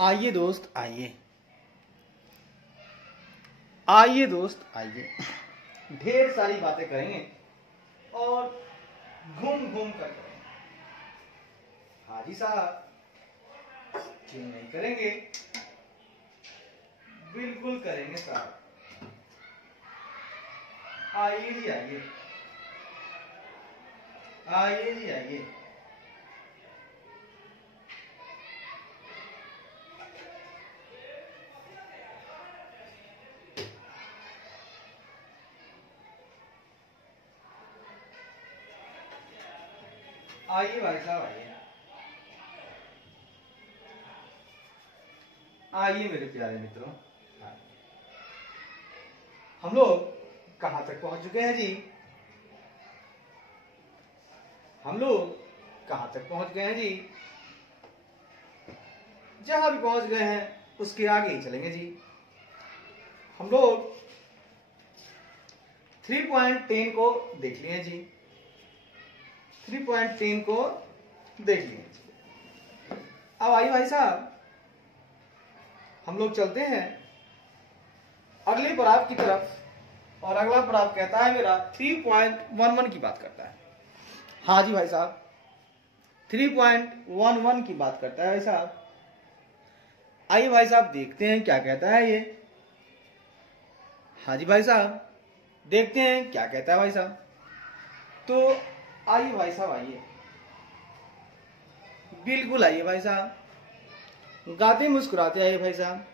आइए दोस्त आइए, आइए दोस्त आइए, ढेर सारी बातें करेंगे और घूम घूम कर करेंगे। हाजी साहब क्यों नहीं करेंगे, बिल्कुल करेंगे साहब। आइए जी आइए, आइए जी आइए। आइए भाई साहब आइए, आइए मेरे प्यारे मित्रों। हम लोग कहां तक पहुंच चुके हैं जी? हम लोग कहां तक पहुंच गए हैं जी? जहां भी पहुंच गए हैं उसके आगे ही चलेंगे जी। हम लोग 3.10 को देख लिए जी, 3.10 को देख लिए। अब आइए भाई साहब, हम लोग चलते हैं अगले पड़ाव की तरफ, और अगला पड़ाव कहता है मेरा 3.11 की बात करता है। हाँ जी भाई साहब, 3.11 की बात करता है भाई साहब। आइए भाई साहब देखते हैं क्या कहता है ये। हाँ जी भाई साहब, देखते हैं क्या कहता है भाई साहब। तो आइए भाई साहब आइए, बिल्कुल आइए भाई साहब, गाते मुस्कुराते आइए भाई साहब।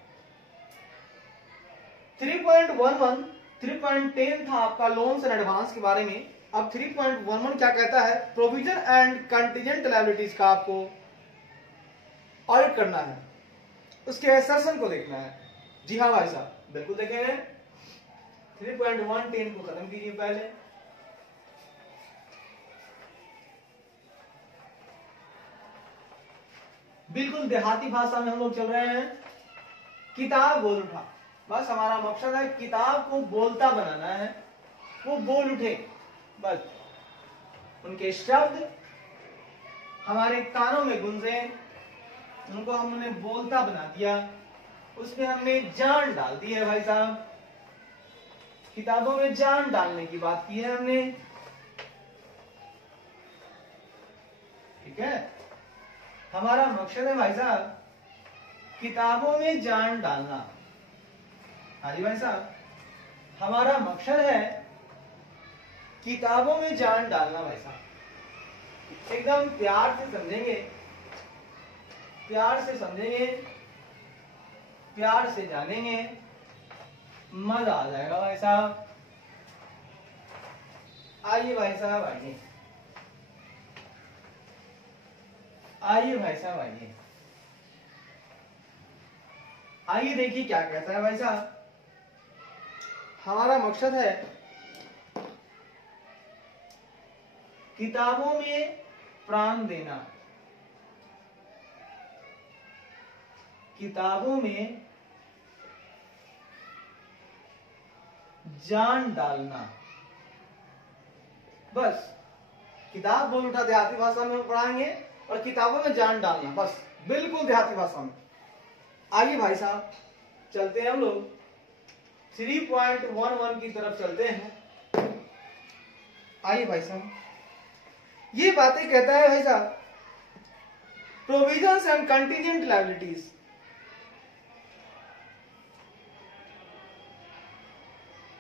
3.11 3.10 था आपका लोन्स एंड एडवांस के बारे में। अब 3.11 क्या कहता है? प्रोविजन एंड कंटीजेंट लायबिलिटीज का आपको ऑडिट करना है, उसके एसेसन को देखना है। जी हाँ भाई साहब, बिल्कुल देखेंगे। 3.10 को खत्म कीजिए पहले। बिल्कुल देहाती भाषा में हम लोग चल रहे हैं। किताब बोल उठा, बस हमारा मकसद है किताब को बोलता बनाना है, वो बोल उठे। बस उनके शब्द हमारे कानों में गूंजे, उनको हमने बोलता बना दिया, उसमें हमने जान डाल दी है भाई साहब। किताबों में जान डालने की बात की है हमने, ठीक है। हमारा मकसद है भाई साहब किताबों में जान डालना। हाँ जी भाई साहब, हमारा मकसद है किताबों में जान डालना भाई साहब। एकदम प्यार से समझेंगे, प्यार से समझेंगे, प्यार से जानेंगे, मजा आ जाएगा भाई साहब। आइए भाई साहब आइए, आइए भाई साहब आइए, आइए देखिए क्या कहता है भाई साहब। हमारा मकसद है किताबों में प्राण देना, किताबों में जान डालना। बस किताब बोल उठा देहाती भाषा में पढ़ाएंगे और किताबों में जान डालना, बस बिल्कुल देहाती भाषा में। आइए भाई साहब चलते हैं हम लोग 3.11 की तरफ चलते हैं। आइए भाई साहब, ये बातें कहता है भाई साहब provisions and contingent liabilities.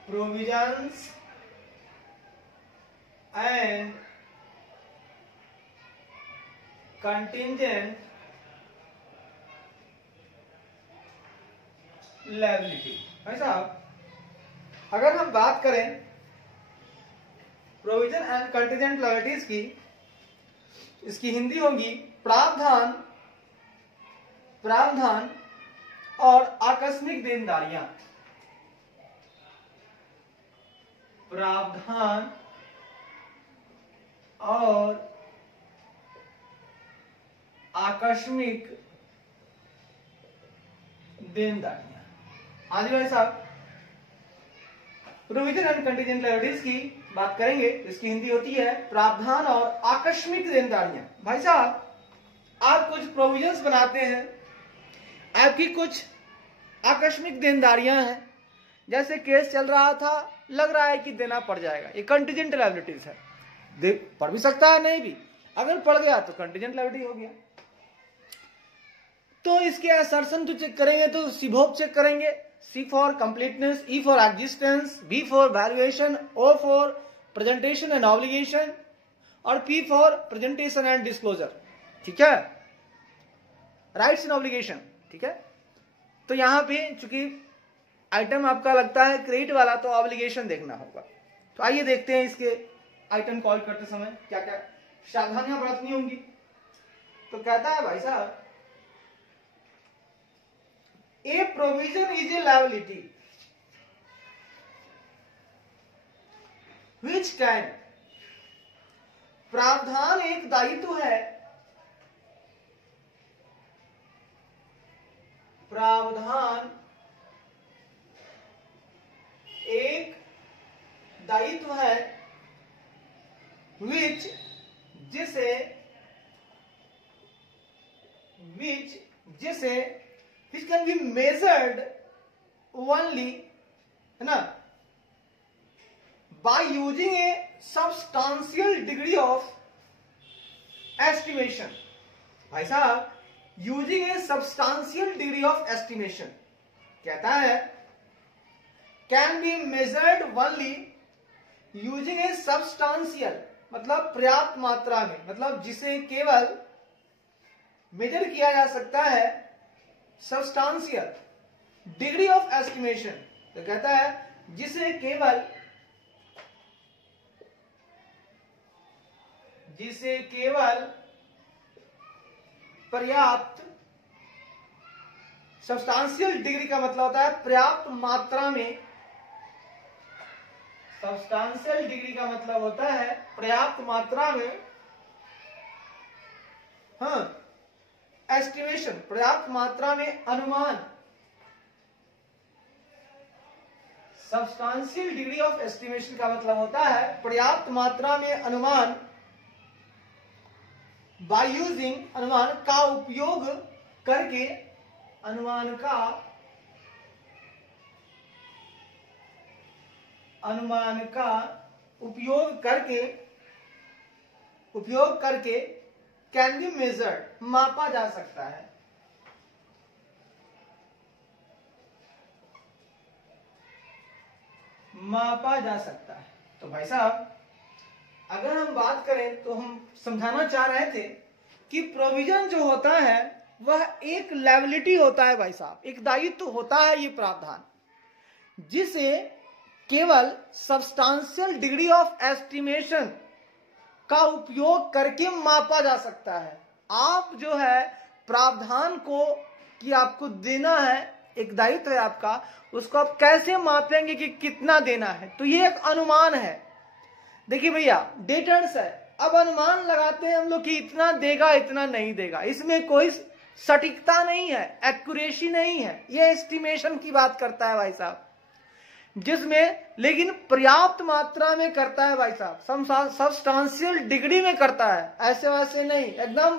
Provisions and contingent liability. भाई साहब अगर हम बात करें प्रोविजन एंड कंटीजेंट लायबिलिटीज की, इसकी हिंदी होगी प्रावधान, प्रावधान और आकस्मिक देनदारियां। प्रावधान और आकस्मिक देनदारियां। हाँ जी भाई साहब, प्रोविजन एंड कंटीजेंट लायबिलिटीज की बात करेंगे, इसकी हिंदी होती है प्रावधान और आकस्मिक देनदारियां। भाई साहब आप कुछ प्रोविजंस बनाते हैं, आपकी कुछ आकस्मिक देनदारियां हैं, जैसे केस चल रहा था, लग रहा है कि देना पड़ जाएगा, ये कंटीजेंट लायबिलिटीज है, पड़ भी सकता है नहीं भी, अगर पड़ गया तो कंटीजेंट लायबिलिटी हो गया। तो इसके असर्शन तो चेक करेंगे तो सिबोप चेक करेंगे, C for completeness, E for existence, B for valuation, O for presentation and obligation और P for presentation and disclosure. ठीक है, राइट्स एंड ऑब्लिगेशन। ठीक है, तो यहां पे चूंकि आइटम आपका लगता है क्रेडिट वाला तो ऑब्लिगेशन देखना होगा। तो आइए देखते हैं इसके आइटम कॉल करते समय क्या क्या सावधानियां बरतनी होंगी। तो कहता है भाई साहब, a provision is a liability which can, प्रावधान एक दायित्व है, प्रावधान एक दायित्व है विच जिसे which can be measured only, है ना, by using a substantial degree of estimation। भाई साहब, using a substantial degree of estimation कहता है can be measured only using a substantial, मतलब पर्याप्त मात्रा में, मतलब जिसे केवल मेजर किया जा सकता है, सब्सटेंशियल डिग्री ऑफ एस्टिमेशन, तो कहता है जिसे केवल पर्याप्त, सब्सटेंशियल डिग्री का मतलब होता है पर्याप्त मात्रा में, सब्सटेंशियल डिग्री का मतलब होता है पर्याप्त मात्रा में, हाँ, एस्टिमेशन पर्याप्त मात्रा में अनुमान, सब्सटेंशियल डिग्री ऑफ एस्टिमेशन का मतलब होता है पर्याप्त मात्रा में अनुमान, बाय यूजिंग, अनुमान का उपयोग करके, अनुमान का उपयोग करके कैन बी मेजर्ड, मापा जा सकता है। मापा जा सकता है। तो भाई साहब, अगर हम बात करें तो हम समझाना चाह रहे थे कि प्रोविजन जो होता है वह एक लायबिलिटी होता है भाई साहब, एक दायित्व होता है ये प्रावधान, जिसे केवल सब्सटेंशियल डिग्री ऑफ एस्टिमेशन का उपयोग करके मापा जा सकता है। आप जो है प्रावधान को कि आपको देना है, एक दायित्व है आपका, उसको आप कैसे मापेंगे कि कितना देना है, तो ये एक अनुमान है। देखिए भैया, डेटर्स है, अब अनुमान लगाते हैं हम लोग कि इतना देगा इतना नहीं देगा, इसमें कोई सटीकता नहीं है, एक्यूरेसी नहीं है, ये एस्टिमेशन की बात करता है भाई साहब, जिसमें लेकिन पर्याप्त मात्रा में करता है भाई साहब, सब्सटेंशियल डिग्री में करता है, ऐसे वैसे नहीं, एकदम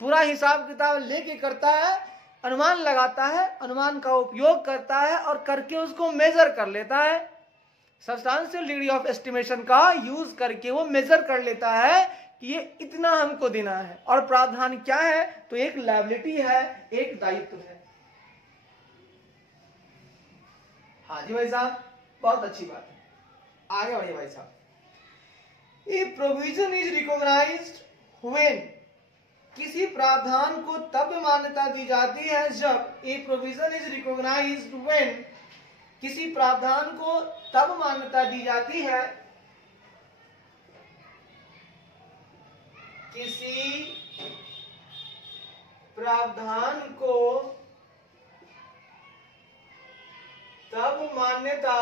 पूरा हिसाब किताब लेके करता है, अनुमान लगाता है, अनुमान का उपयोग करता है और करके उसको मेजर कर लेता है, सब्सटेंशियल डिग्री ऑफ एस्टिमेशन का यूज करके वो मेजर कर लेता है कि ये इतना हमको देना है। और प्रावधान क्या है, तो एक लायबिलिटी है, एक दायित्व है। हाँ जी भाई साहब, बहुत अच्छी बात है, आगे बढ़िए भाई साहब। A provision is recognised when, किसी प्रावधान को तब मान्यता दी जाती है जब, a provision is recognised when, किसी प्रावधान को तब मान्यता दी जाती है, किसी प्रावधान को तब मान्यता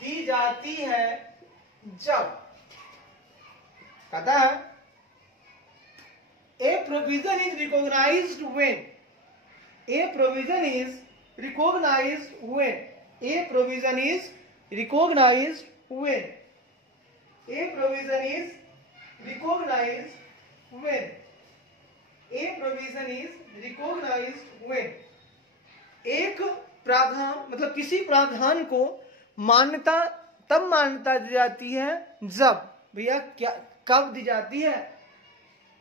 दी जाती है जब, कहता है a provision is recognised when, a provision is recognised when, a provision is recognised when, a provision is recognised when, a provision is recognised when, एक प्रावधान मतलब किसी प्रावधान को मान्यता तब मान्यता दी जाती है जब, भैया क्या कब दी जाती है,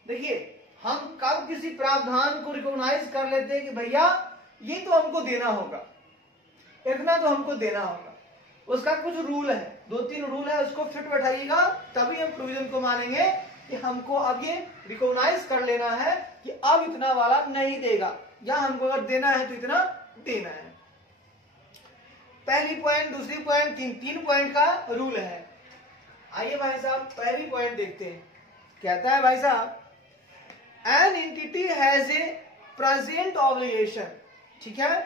देखिए हम कब किसी प्रावधान को रिकॉग्नाइज कर लेते हैं कि भैया ये तो हमको देना होगा, इतना तो हमको देना होगा, उसका कुछ रूल है, 2-3 रूल है, उसको फिट बैठाइएगा तभी हम प्रोविजन को मानेंगे कि हमको अब ये रिकॉग्नाइज कर लेना है कि अब इतना वाला नहीं देगा, या हमको अगर देना है तो इतना देना है। पहली पॉइंट, दूसरी पॉइंट, तीन पॉइंट का रूल है। आइए भाई साहब पहली पॉइंट देखते हैं, कहता है भाई साहब an entity has a present obligation, ठीक है,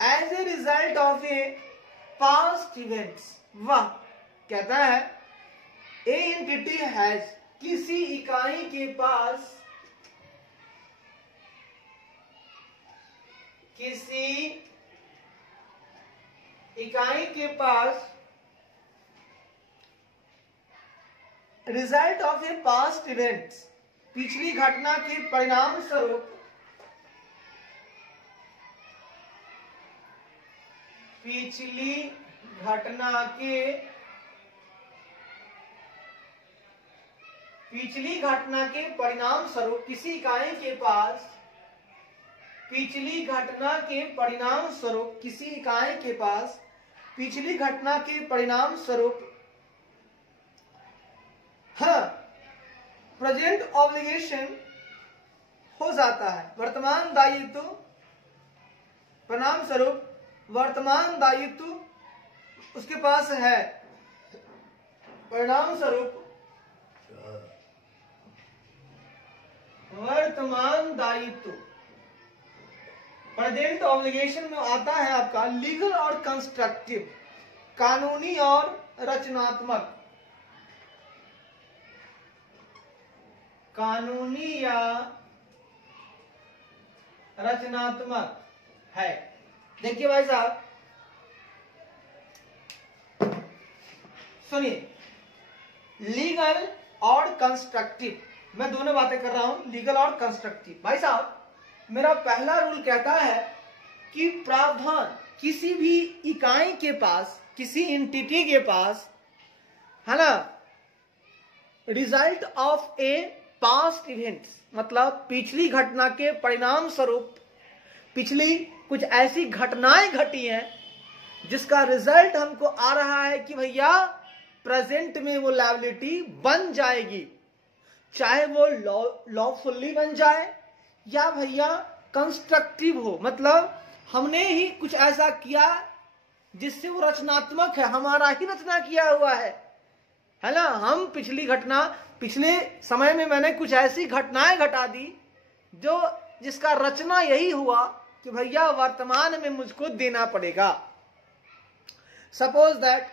as a result of a past events. वाह, कहता है ए एंटिटी हैज, किसी इकाई के पास, किसी इकाई के पास result of a past events, पिछली घटना के परिणाम स्वरूप, पिछली घटना के परिणाम स्वरूप किसी इकाई के पास, पिछली घटना के परिणाम स्वरूप किसी इकाई के पास पिछली घटना के परिणाम स्वरूप हाँ प्रेजेंट ऑब्लिगेशन हो जाता है, वर्तमान दायित्व, परिणाम स्वरूप वर्तमान दायित्व उसके पास है, परिणाम स्वरूप वर्तमान दायित्व, प्रेजेंट ऑब्लिगेशन में आता है आपका लीगल और कंस्ट्रक्टिव, कानूनी और रचनात्मक, कानूनी या रचनात्मक है। देखिए भाई साहब सुनिए, लीगल और कंस्ट्रक्टिव, मैं दोनों बातें कर रहा हूं, लीगल और कंस्ट्रक्टिव। भाई साहब मेरा पहला रूल कहता है कि प्रावधान किसी भी इकाई के पास, किसी एंटिटी के पास, है ना, result of a past events, मतलब पिछली घटना के परिणाम स्वरूप पिछली कुछ ऐसी घटनाएं घटी हैं जिसका रिजल्ट हमको आ रहा है कि भैया प्रेजेंट में वो लायबिलिटी बन जाएगी, चाहे वो लॉफुली बन जाए या भैया कंस्ट्रक्टिव हो, मतलब हमने ही कुछ ऐसा किया जिससे वो रचनात्मक है, हमारा ही रचना किया हुआ है ना। हम पिछली घटना, पिछले समय में मैंने कुछ ऐसी घटनाएं घटा दी जो जिसका रचना यही हुआ कि भैया वर्तमान में मुझको देना पड़ेगा। सपोज दैट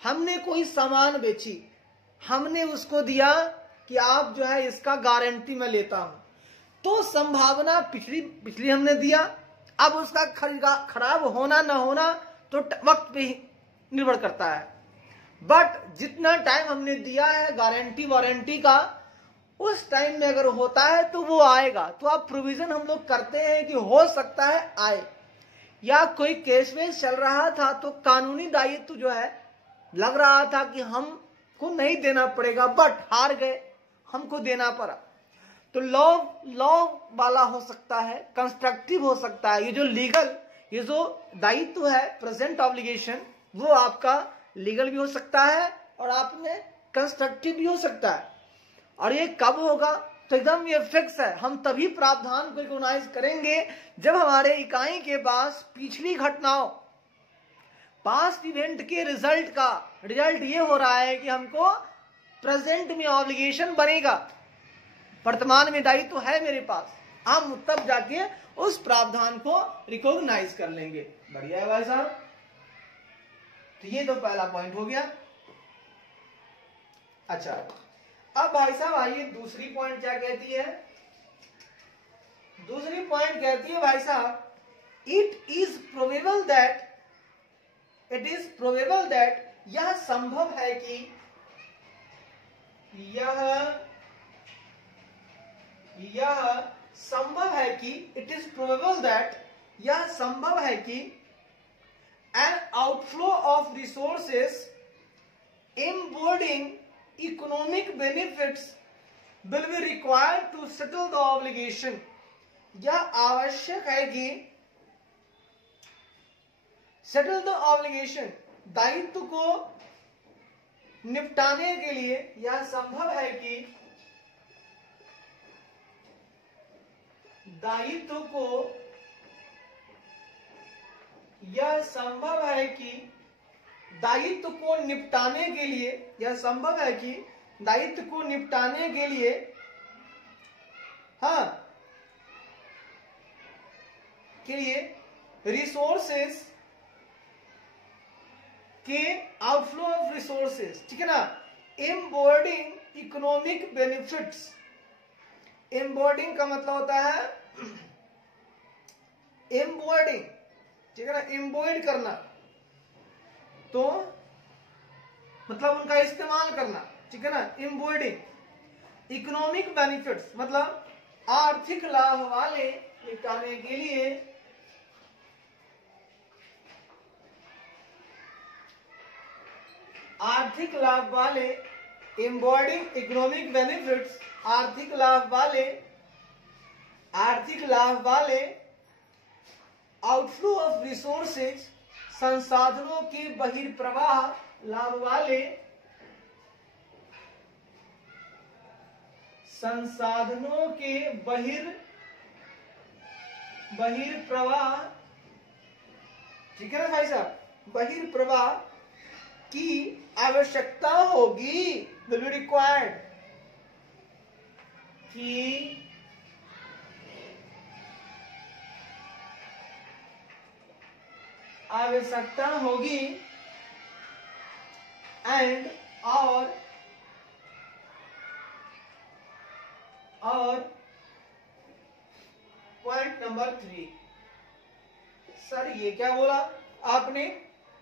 हमने कोई सामान बेची, हमने उसको दिया कि आप जो है इसका गारंटी मैं लेता हूं, तो संभावना पिछली हमने दिया, अब उसका खराब होना ना होना तो वक्त पे ही निर्भर करता है, बट जितना टाइम हमने दिया है गारंटी वारंटी का, उस टाइम में अगर होता है तो वो आएगा। तो अब प्रोविजन हम लोग करते हैं कि हो सकता है आए, या कोई केस वेस चल रहा था तो कानूनी दायित्व जो है लग रहा था कि हमको नहीं देना पड़ेगा, बट हार गए, हमको देना पड़ा, तो लॉ वाला हो सकता है, कंस्ट्रक्टिव हो सकता है। ये जो लीगल, ये जो दायित्व है प्रेजेंट ऑब्लिगेशन, वो आपका लीगल भी हो सकता है और आपने कंस्ट्रक्टिव भी हो सकता है। और ये कब होगा, तो एकदम ये फिक्स है, हम तभी प्रावधान को रिकॉग्नाइज करेंगे जब हमारे इकाई के पास पिछली घटनाओं, पास्ट इवेंट के रिजल्ट ये हो रहा है कि हमको प्रेजेंट में ऑब्लिगेशन बनेगा, वर्तमान में दायित्व है मेरे पास, हम तब जाके उस प्रावधान को रिकॉग्नाइज कर लेंगे। बढ़िया है भाई साहब, तो ये तो पहला पॉइंट हो गया। अच्छा, अब भाई साहब आइए दूसरी पॉइंट क्या कहती है। दूसरी पॉइंट कहती है भाई साहब, इट इज प्रोबेबल दैट, यह संभव है कि, यह कि इट इज प्रोबेबल दैट, यह संभव है कि an outflow of resources embodying economic benefits will be required to settle the obligation. यह आवश्यक है कि settle the obligation, दायित्व को निपटाने के लिए यह संभव है कि दायित्व को यह संभव है कि दायित्व को निपटाने के लिए यह संभव है कि दायित्व को निपटाने के लिए रिसोर्सेस के आउटफ्लो ऑफ रिसोर्सेस, ठीक है ना, एम्बॉडिंग इकोनॉमिक बेनिफिट्स। एम्बॉडिंग का मतलब होता है एम्बॉडिंग, ठीक है ना, एम्बॉइड करना, तो मतलब उनका इस्तेमाल करना, ठीक है ना, एम्बॉडिंग इकोनॉमिक बेनिफिट्स मतलब आर्थिक लाभ वाले निपटाने के लिए आर्थिक लाभ वाले, एम्बॉडिंग इकोनॉमिक बेनिफिट्स आर्थिक लाभ वाले आउटफ्लो ऑफ रिसोर्सेज संसाधनों के बहिर्प्रवाह लाभ वाले, संसाधनों के बहिर्प्रवाह, ठीक है ना भाई साहब, बहिर्प्रवाह की आवश्यकता होगी, will be required, की आवश्यकता होगी, एंड और पॉइंट नंबर 3। सर ये क्या बोला आपने?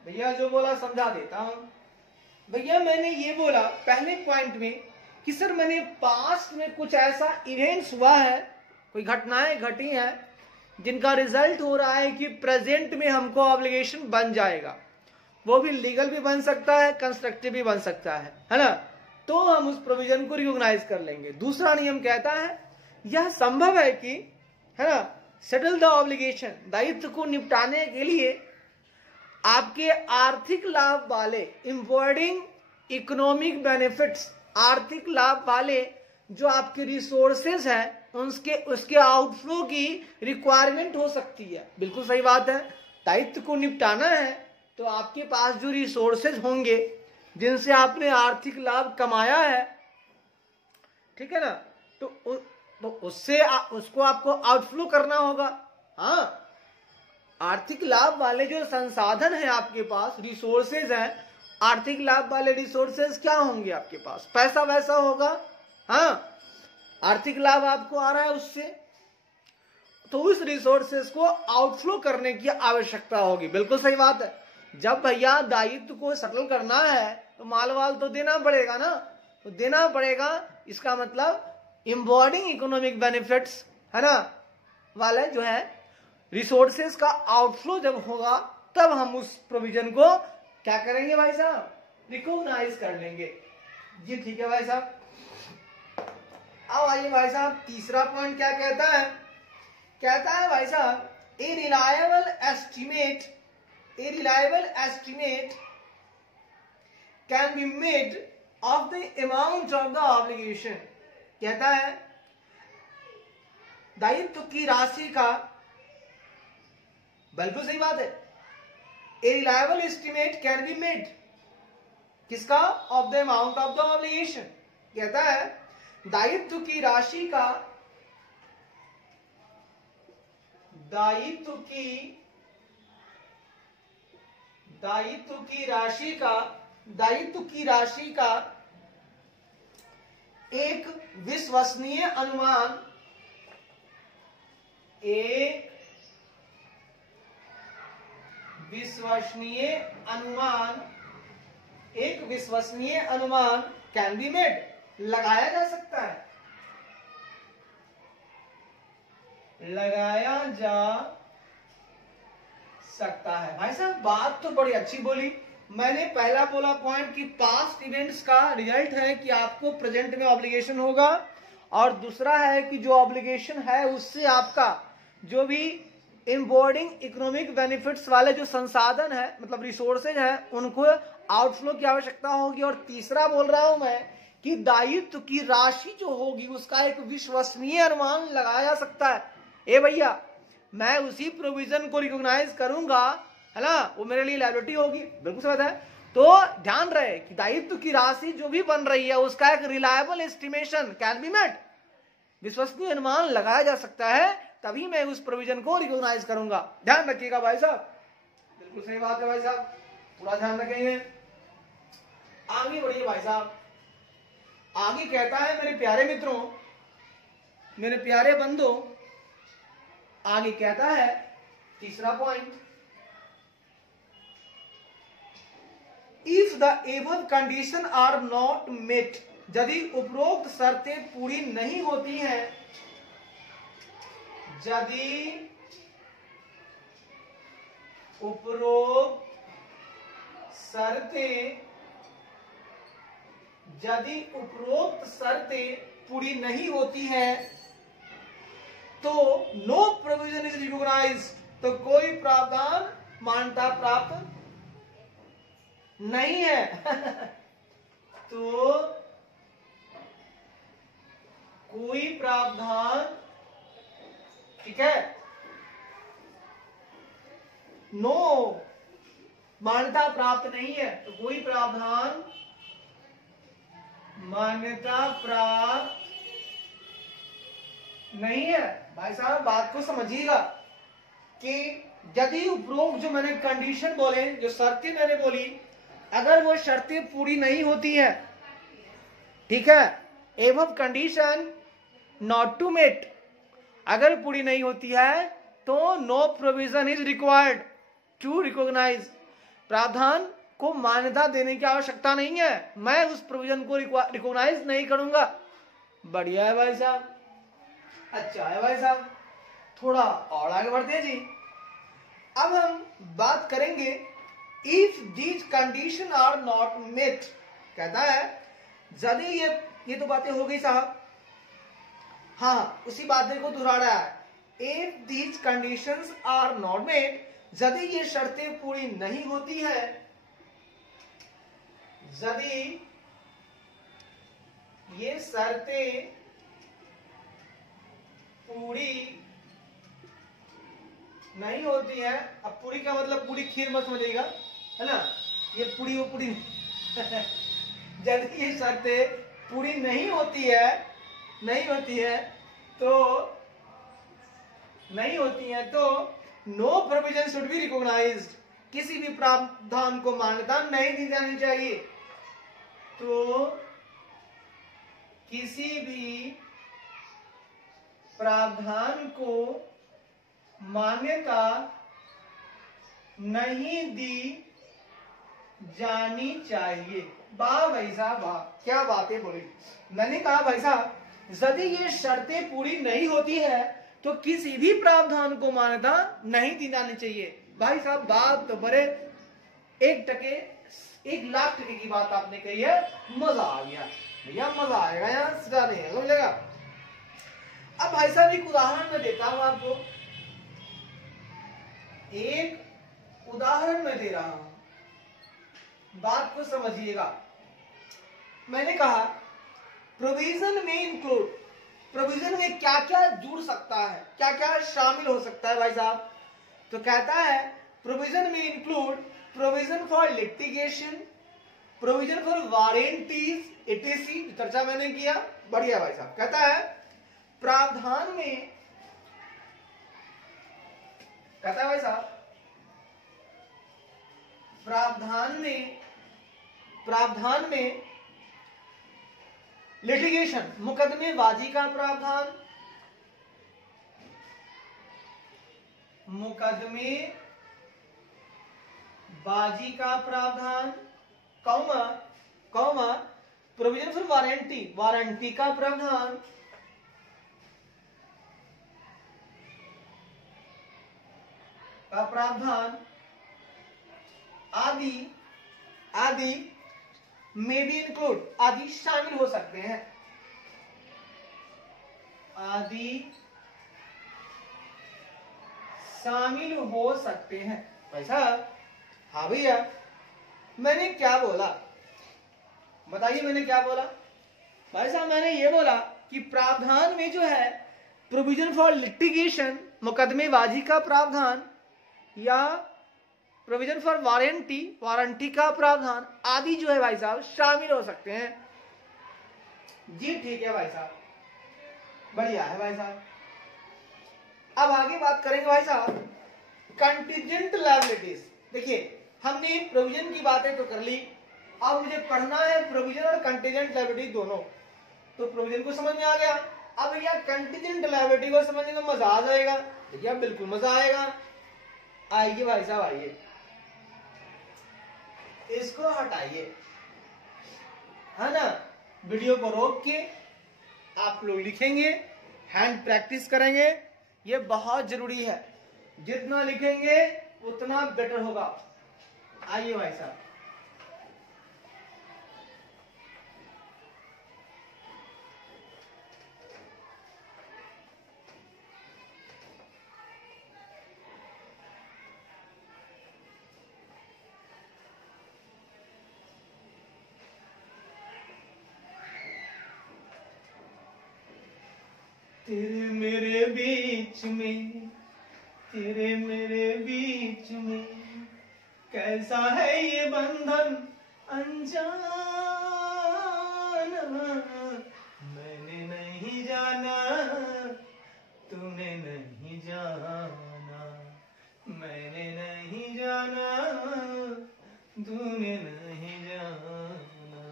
भैया जो बोला समझा देता हूं। भैया मैंने ये बोला पहले पॉइंट में कि सर मैंने पास्ट में कुछ ऐसा इवेंट्स हुआ है, कोई घटनाएं घटी हैं जिनका रिजल्ट हो रहा है कि प्रेजेंट में हमको ऑब्लिगेशन बन जाएगा, वो भी लीगल भी बन सकता है, कंस्ट्रक्टिव भी बन सकता है ना, तो हम उस प्रोविजन को रिकॉग्नाइज कर लेंगे। दूसरा नियम कहता है यह संभव है कि, है ना, सेटल द ऑब्लिगेशन, दायित्व को निपटाने के लिए आपके आर्थिक लाभ वाले, एम्बॉडिंग इकोनॉमिक बेनिफिट्स, आर्थिक लाभ वाले जो आपके रिसोर्सेज हैं उसके आउटफ्लो की रिक्वायरमेंट हो सकती है। बिल्कुल सही बात है, दायित्व को निपटाना है तो आपके पास जो रिसोर्सेज होंगे जिनसे आपने आर्थिक लाभ कमाया है, ठीक है ना, तो उससे उसको आपको आउटफ्लो करना होगा। हाँ, आर्थिक लाभ वाले जो संसाधन है आपके पास, रिसोर्सेज हैं, आर्थिक लाभ वाले रिसोर्सेज क्या होंगे आपके पास? पैसा वैसा होगा। हाँ, आर्थिक लाभ आपको आ रहा है उससे, तो उस रिसोर्सेज को आउटफ्लो करने की आवश्यकता होगी। बिल्कुल सही बात है। जब भैया दायित्व को सेटल करना है तो माल वाल तो देना पड़ेगा ना, तो देना पड़ेगा, इसका मतलब एम्बॉडिंग इकोनॉमिक बेनिफिट्स, है ना, वाले जो है रिसोर्सेज का आउटफ्लो जब होगा तब हम उस प्रोविजन को क्या करेंगे भाई साहब? रिकॉग्नाइज कर लेंगे। जी ठीक है भाई साहब। अब आइए भाई साहब, तीसरा पॉइंट क्या कहता है? कहता है भाई साहब, ए reliable estimate can be made of the amount of the obligation. कहता है दायित्व की राशि का, बिल्कुल सही बात है, a reliable estimate can be made, किसका? Of the amount of the obligation. कहता है दायित्व की राशि का, दायित्व की राशि का एक विश्वसनीय अनुमान, एक विश्वसनीय अनुमान कैन बी मेड, लगाया जा सकता है। लगाया जा सकता है। भाई साहब बात तो बड़ी अच्छी बोली। मैंने पहला बोला पॉइंट कि पास्ट इवेंट्स का रिजल्ट है कि आपको प्रेजेंट में ऑब्लिगेशन होगा, और दूसरा है कि जो ऑब्लिगेशन है उससे आपका जो भी इम्बोर्डिंग इकोनॉमिक बेनिफिट्स वाले जो संसाधन है, मतलब रिसोर्सेज है, उनको आउटफ्लो की आवश्यकता होगी। और तीसरा बोल रहा हूं मैं कि दायित्व की राशि जो होगी उसका एक विश्वसनीय अनुमान लगाया जा सकता है। ए भैया, मैं उसी प्रोविजन को रिकॉग्नाइज करूंगा, है ना, वो मेरे लिए लायबिलिटी होगी, बिल्कुल सही बात है। तो ध्यान रहे कि दायित्व की राशि जो भी बन रही है उसका एक reliable estimation can be made, विश्वसनीय अनुमान लगाया जा सकता है, तभी मैं उस प्रोविजन को रिकॉग्नाइज करूंगा। ध्यान रखिएगा भाई साहब, बिल्कुल सही बात है भाई साहब, पूरा ध्यान रखेंगे। आगे बढ़िए भाई साहब। आगे कहता है मेरे प्यारे मित्रों, मेरे प्यारे बंधुओं, आगे कहता है तीसरा point, if the above condition are not met, यदि उपरोक्त शर्तें पूरी नहीं होती हैं, यदि उपरोक्त शर्तें पूरी नहीं होती हैं तो नो प्रोविजन इज रिकॉग्नाइज्ड, तो कोई प्रावधान मान्यता प्राप्त नहीं है। तो कोई प्रावधान, ठीक है, नो मान्यता प्राप्त नहीं है, तो कोई प्रावधान मान्यता प्राप्त नहीं है। भाई साहब बात को समझिएगा कि यदि उपरोक्त जो मैंने कंडीशन बोले, जो शर्तें मैंने बोली, अगर वो शर्तें पूरी नहीं होती है, ठीक है, above condition not to met, अगर पूरी नहीं होती है तो no provision is required to recognise, प्रावधान को मान्यता देने की आवश्यकता नहीं है, मैं उस प्रोविजन को रिकॉग्नाइज नहीं करूंगा। बढ़िया है भाई साहब, अच्छा है भाई साहब। थोड़ा और आगे बढ़ते हैं जी। अब हम बात करेंगे if these condition are not met, कहता है यदि ये तो बातें हो गई साहब, हाँ उसी बातें को दोहरा रहा है। If these conditions are not met, यदि ये शर्तें पूरी नहीं होती है, यदि ये शर्तें पूरी नहीं होती है, अब पूरी का मतलब पूरी खीर मत समझिएगा, है ना, ये पूरी वो पूरी यदि ये शर्तें पूरी नहीं होती है तो no provision should be recognised, किसी भी प्रावधान को मान्यता नहीं दी जानी चाहिए। तो किसी भी प्रावधान को मान्यता नहीं दी जानी चाहिए। वाह भाई साहब वाह, क्या बातें बोली। मैंने कहा भाई साहब यदि ये शर्तें पूरी नहीं होती है तो किसी भी प्रावधान को मान्यता नहीं दी जानी चाहिए। भाई साहब बात तो बड़े 1,00,000 टके की बात आपने कही है, मजा आ गया भैया, मजा आएगा यार, सजा नहीं है, समझेगा। अब भाई साहब एक उदाहरण मैं देता हूं आपको, एक उदाहरण मैं दे रहा हूं, बात को समझिएगा। मैंने कहा प्रोविजन में इंक्लूड, प्रोविजन में क्या क्या जुड़ सकता है, क्या क्या शामिल हो सकता है भाई साहब। तो कहता है प्रोविजन में include provision for litigation, provision for warranties etc, चर्चा मैंने किया। बढ़िया भाई साहब, कहता है प्रावधान में, कहता है भाई साहब प्रावधान में लिटिगेशन, मुकदमेबाजी का प्रावधान, मुकदमेबाजी का प्रावधान, comma provision for warranty, warranty का प्रावधान, का प्रावधान आदि आदि में भी इंक्लूड, आदि शामिल हो सकते हैं, आदि शामिल हो सकते हैं। भाई साहब, हाँ भैया, मैंने क्या बोला बताइए, मैंने क्या बोला? भाई साहब, मैंने ये बोला कि प्रावधान में जो है प्रोविजन फॉर लिटिगेशन, मुकदमेबाजी का प्रावधान, या प्रोविजन फॉर वारंटी, वारंटी का प्रावधान आदि जो है भाई साहब शामिल हो सकते हैं। जी ठीक है भाई साहब, बढ़िया है भाई साहब। अब आगे बात करेंगे भाई साहब कंटीजेंट लायबिलिटीज। देखिए, हमने प्रोविजन की बातें तो कर ली, अब मुझे पढ़ना है प्रोविजन और कंटीजेंट लायबिलिटी दोनों। तो प्रोविजन को समझ में आ गया, अब भैया कंटीजेंट लायबिलिटी को समझने में मजा आ जाएगा। देखिए, बिल्कुल मजा आएगा। आइए भाई साहब, आइए, इसको हटाइए, है ना। वीडियो को रोक के आप लोग लिखेंगे, हैंड प्रैक्टिस करेंगे, ये बहुत जरूरी है। जितना लिखेंगे उतना बेटर होगा। आइए भाई साहब, तेरे मेरे बीच में, तेरे मेरे बीच में कैसा है ये बंधन अनजाना, मैंने नहीं जाना, तूने नहीं जाना, मैंने नहीं जाना, तूने नहीं जाना,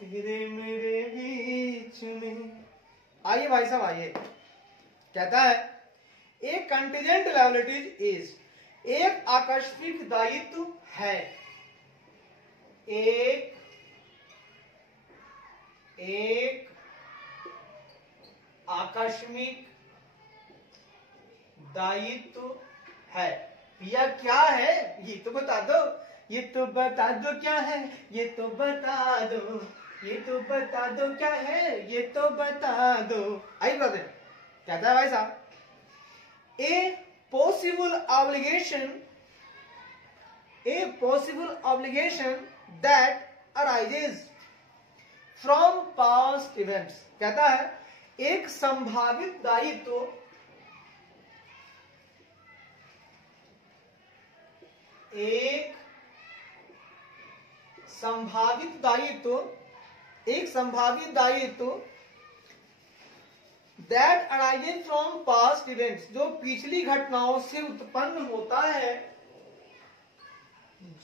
तेरे मेरे बीच में। आइए भाई साहब, आइए, कहता है एक कंटीजेंट लायबिलिटीज इज, एक आकस्मिक दायित्व है, एक आकस्मिक दायित्व है। भैया क्या है ये तो बता दो, ये तो बता दो क्या है, ये तो बता दो, ये तो बता दो क्या है, ये तो बता दो। आई बात है, कहता है भाई साहब a possible obligation that arises from past events। कहता है एक संभावित दायित्व, एक संभावित दायित्व that arises from past events, जो पिछली घटनाओं से उत्पन्न होता है,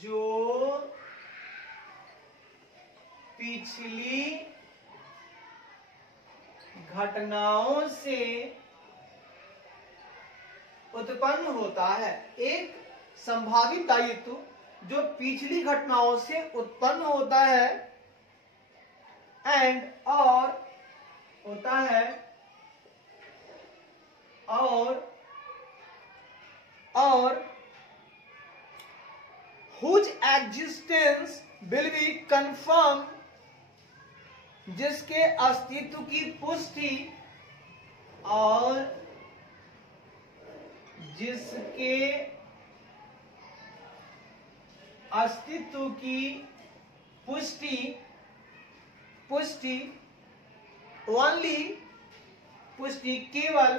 जो पिछली घटनाओं से उत्पन्न होता है। एक संभावित दायित्व जो पिछली घटनाओं से उत्पन्न होता है, एंड और होता है, और whose existence will be confirmed, जिसके अस्तित्व की पुष्टि, और जिसके अस्तित्व की पुष्टि ओनली, पुष्टि केवल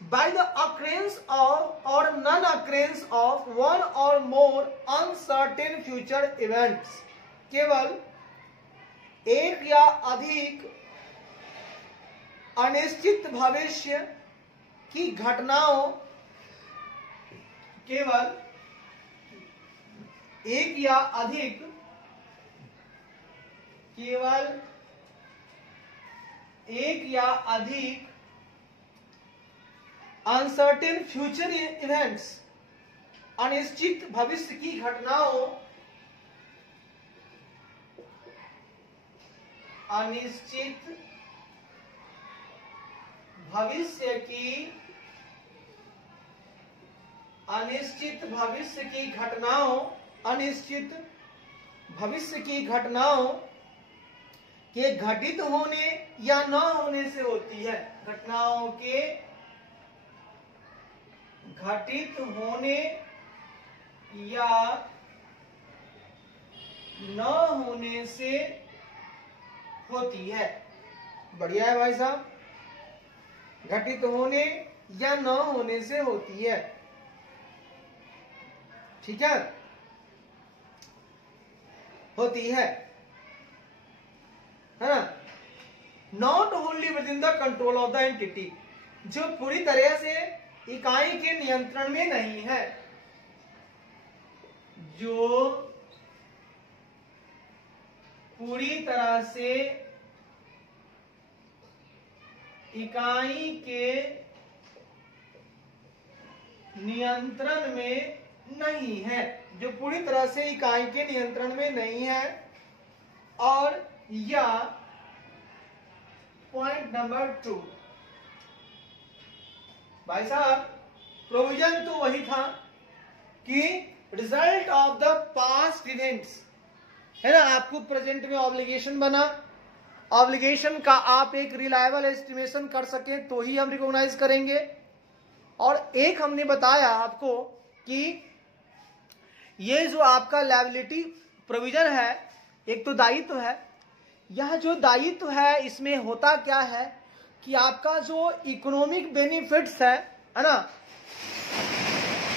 by the occurrence of or non-occurrence of one or more uncertain future events, केवल एक या अधिक अनिश्चित भविष्य की घटनाओं, केवल एक या अधिक, केवल एक या अधिक अनसर्टेन फ्यूचर इवेंट्स, अनिश्चित भविष्य की घटनाओं अनिश्चित भविष्य की घटनाओं के घटित होने या न होने से होती है। घटनाओं के घटित होने या न होने से होती है। बढ़िया है भाई साहब, घटित होने या न होने से होती है। ठीक है, होती है ना। Not only with in the control of the entity, जो पूरी तरह से इकाई के नियंत्रण में नहीं है, जो पूरी तरह से इकाई के नियंत्रण में नहीं है, जो पूरी तरह से इकाई के नियंत्रण में नहीं है। और या पॉइंट नंबर 2, भाई साहब प्रोविजन तो वही था कि result of the past events, है ना। आपको प्रेजेंट में ऑब्लिगेशन बना, ऑब्लिगेशन का आप एक रिलायबल एस्टिमेशन कर सके तो ही हम रिकॉग्नाइज करेंगे। और एक हमने बताया आपको कि ये जो आपका लायबिलिटी प्रोविजन है, एक तो दायित्व है। यह जो दायित्व है इसमें होता क्या है कि आपका जो इकोनॉमिक बेनिफिट्स है ना,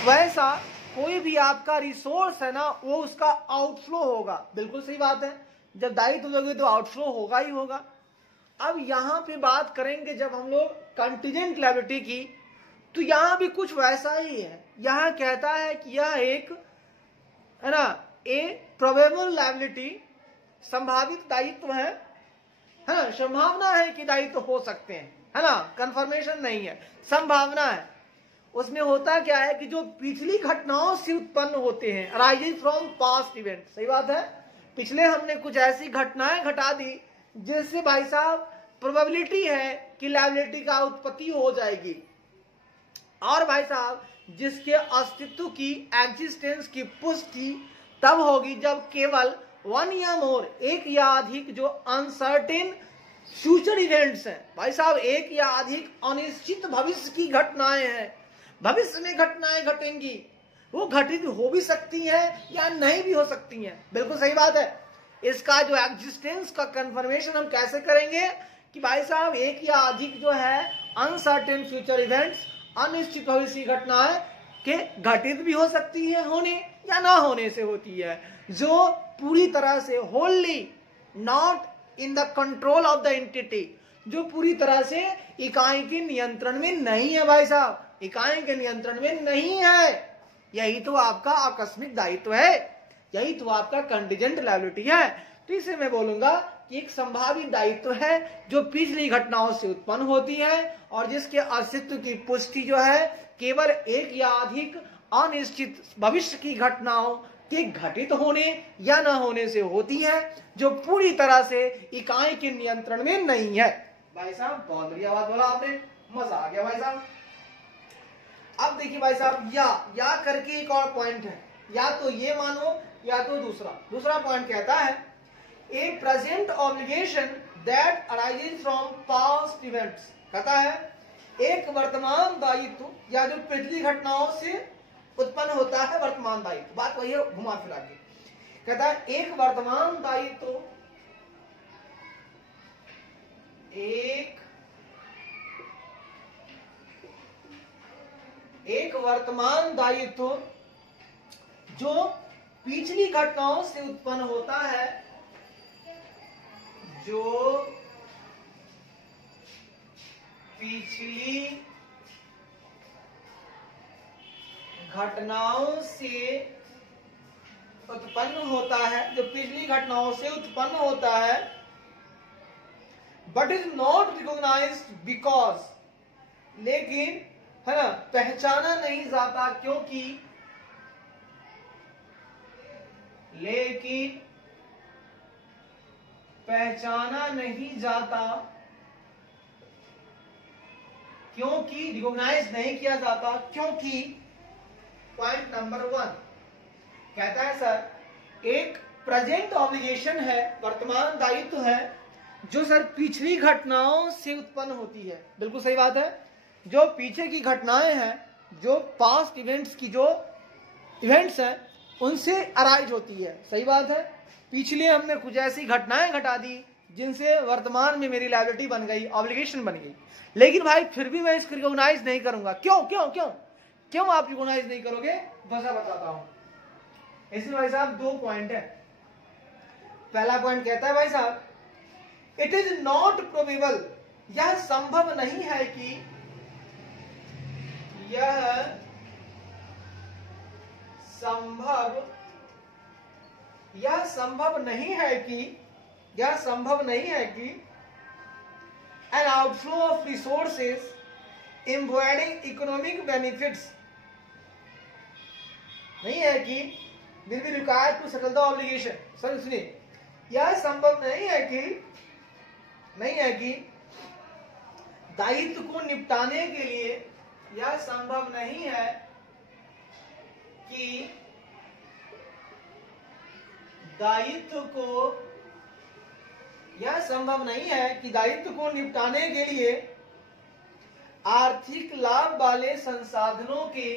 वैसा कोई भी आपका रिसोर्स है ना, वो उसका आउटफ्लो होगा। बिल्कुल सही बात है, जब दायित्व लोगे तो आउटफ्लो होगा ही होगा। अब यहां पे बात करेंगे जब हम लोग कंटीजेंट लायबिलिटी की, तो यहां भी कुछ वैसा ही है। यहां कहता है कि यह एक, है ना, ए प्रोबेबल लायबिलिटी, संभावित दायित्व है ना। संभावना है कि दायित्व हो सकते हैं, है ना, कंफर्मेशन नहीं है, संभावना है। उसमें होता क्या है कि जो पिछली घटनाओं से उत्पन्न होते हैं, अराइजिंग फ्रॉम पास्ट इवेंट। सही बात है, पिछले हमने कुछ ऐसी घटनाएं घटा दी जिससे भाई साहब प्रोबेबिलिटी है कि लायबिलिटी का उत्पत्ति हो जाएगी। और भाई साहब जिसके अस्तित्व की, एग्जिस्टेंस की पुष्टि तब होगी जब केवल वन या मोर, एक या अधिक जो अनसर्टेन फ्यूचर इवेंट्स हैं, भाई साहब एक या अधिक अनिश्चित भविष्य की घटनाएं हैं, भविष्य में घटनाएं घटेंगी, वो घटित हो भी सकती हैं या नहीं भी हो सकती हैं। बिल्कुल सही बात है। इसका जो एग्जिस्टेंस का कंफर्मेशन हम कैसे करेंगे कि भाई साहब एक या अधिक जो है अनसर्टेन फ्यूचर इवेंट्स, अनिश्चित भविष्य की घटनाएं के घटित भी हो सकती है, होने या ना होने से होती है, जो पूरी तरह से Holi not in the control of the entity, जो पूरी तरह से इकाई के नियंत्रण में नहीं है। भाई साहब इकाई के नियंत्रण में नहीं है, यही तो आपका आकस्मिक दायित्व है, यही तो आपका कंटीजेंट लायबिलिटी है। तो इसे मैं बोलूंगा कि एक संभावित दायित्व है जो पिछली घटनाओं से उत्पन्न होती है और जिसके अस्तित्व की पुष्टि जो है केवल एक या अधिक अनिश्चित भविष्य की घटनाओं के घटित होने या न होने से होती है, जो पूरी तरह से इकाई के नियंत्रण में नहीं है। भाई साहब बहुत बढ़िया बात बोला आपने, मजा आ गया भाई साहब। अब देखिए भाई साहब, या करके एक और पॉइंट है, या तो ये मानो या तो दूसरा पॉइंट कहता है a present obligation that arises from past events. कहता है एक वर्तमान दायित्व या जो पिछली घटनाओं से उत्पन्न होता है वर्तमान दायित्व, बात वही है घुमा फिरा के। कहता है एक वर्तमान दायित्व, एक वर्तमान दायित्व जो पिछली घटनाओं से उत्पन्न होता है, जो पिछली घटनाओं से उत्पन्न होता है, जो पिछली घटनाओं से उत्पन्न होता है, but is not recognised because, लेकिन है ना पहचाना नहीं जाता क्योंकि, लेकिन पहचाना नहीं जाता, क्योंकि रिकॉग्नाइज नहीं किया जाता, क्योंकि पॉइंट नंबर 1 कहता है सर एक प्रेजेंट ऑब्लिगेशन है, वर्तमान दायित्व है, जो सर पिछली घटनाओं से उत्पन्न होती है। बिल्कुल सही बात है, जो पीछे की घटनाएं हैं, जो पास्ट इवेंट्स की जो इवेंट्स हैं उनसे अराइज होती है। सही बात है, पिछले हमने कुछ ऐसी घटनाएं घटा दी जिनसे वर्तमान में मेरी लायबिलिटी बन गई, ऑब्लिगेशन बन गई, लेकिन भाई फिर भी मैं इसको रिकॉग्नाइज नहीं करूंगा। क्यों क्यों क्यों क्यों आप रिकॉग्नाइज नहीं करोगे, वजह बताता हूं। इसमें भाई साहब 2 पॉइंट है। पहला पॉइंट कहता है भाई साहब इट इज नॉट प्रोबेबल, यह संभव नहीं है कि, यह संभव नहीं है कि an outflow of resources embedding economic benefits, नहीं है कि will be required to settle the obligation। Sir सुनिए, यह संभव नहीं है कि दायित्व को निपटाने के लिए, यह संभव नहीं है कि दायित्व को निपटाने के लिए आर्थिक लाभ वाले संसाधनों के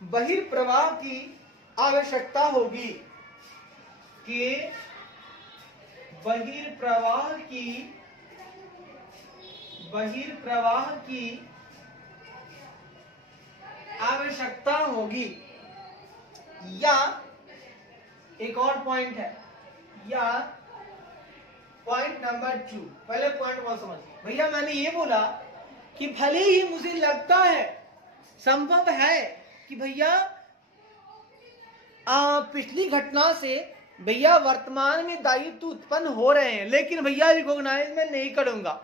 बहिर्प्रवाह की आवश्यकता होगी, या एक और पॉइंट है, या पॉइंट नंबर 2। पहले पॉइंट को समझ भैया, मैंने ये बोला कि भले ही मुझे लगता है, संभव है कि भैया पिछली घटना से भैया वर्तमान में दायित्व उत्पन्न हो रहे हैं, लेकिन भैया रिकॉग्नाइज मैं नहीं करूंगा।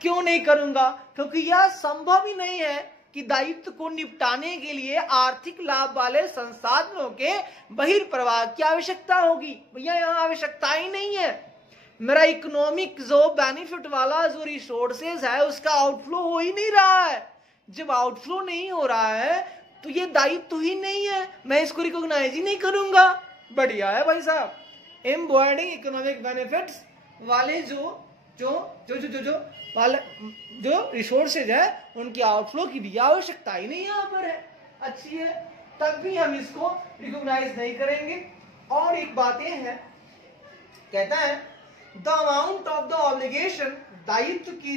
क्यों नहीं करूंगा? क्योंकि यह संभव ही नहीं है कि दायित्व को निपटाने के लिए आर्थिक लाभ वाले संसाधनों के बहिर्प्रवाह की आवश्यकता होगी। भैया यहाँ आवश्यकता ही नहीं है, मेरा इकोनॉमिक जो बेनिफिट वाला जो रिसोर्सेज है उसका आउटफ्लो हो ही नहीं रहा है। जब आउटफ्लो नहीं हो रहा है तो ये दायित्व ही नहीं है, मैं इसको रिकॉग्नाइज ही नहीं करूंगा। बढ़िया है भाई साहब, एम्बॉयडिंग इकोनॉमिक बेनिफिट्स वाले जो रिसोर्सेज है उनकी आउटफ्लो की भी आवश्यकता ही नहीं यहाँ पर है। अच्छी है, तब भी हम इसको रिकॉग्नाइज नहीं करेंगे। और एक बात यह है, कहता है the amount of the obligation, दायित्व की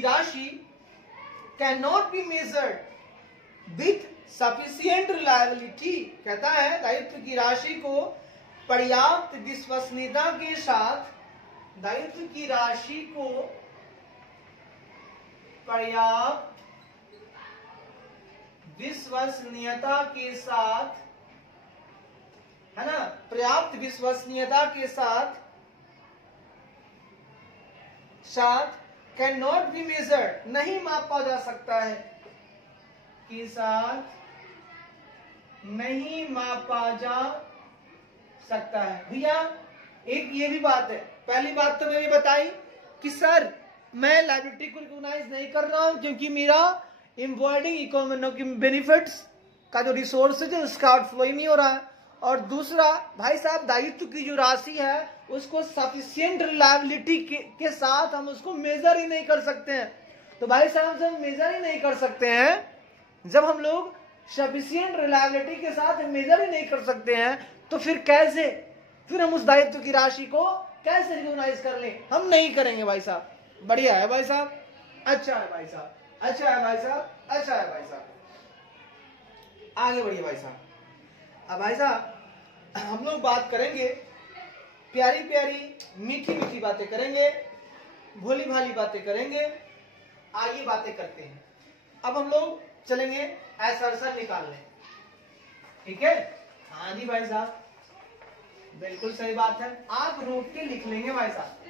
राशि can not be measured with sufficient reliability. कहता है दायित्व की राशि को पर्याप्त विश्वसनीयता के साथ, है ना, पर्याप्त विश्वसनीयता के साथ कैन नॉट बी मेजर्ड, नहीं मापा जा सकता है, के साथ नहीं मापा जा सकता है। भैया एक ये भी बात है, पहली बात तो मैंने बताई कि सर मैं लायबिलिटी को रिकॉग्नाइज नहीं कर रहा हूं क्योंकि मेरा एम्बॉयडिंग इकोनॉमिक बेनिफिट्स का जो रिसोर्सेज है उसका आउटफ्लो ही नहीं हो रहा है। और दूसरा भाई साहब दायित्व की जो राशि है उसको सफिशिएंट रिलायबिलिटी के साथ हम उसको मेजर ही नहीं कर सकते हैं। तो भाई साहब जब मेजर ही नहीं कर सकते हैं, जब हम लोग सफिशिएंट रिलायबिलिटी के साथ मेजर ही नहीं कर सकते हैं, तो फिर हम उस दायित्व की राशि को कैसे रिकॉग्नाइज कर लें? हम नहीं करेंगे भाई साहब। बढ़िया है भाई साहब, अच्छा है भाई साहब, अच्छा है भाई साहब, अच्छा है भाई साहब। आगे बढ़िए भाई साहब। अब भाई साहब हम लोग बात करेंगे, प्यारी प्यारी मीठी मीठी बातें करेंगे, भोली भाली बातें करेंगे, आगे बातें करते हैं। अब हम लोग चलेंगे असर्शन निकालने। ठीक है, हाँ जी भाई साहब, बिल्कुल सही बात है, आप रोक के लिख लेंगे भाई साहब।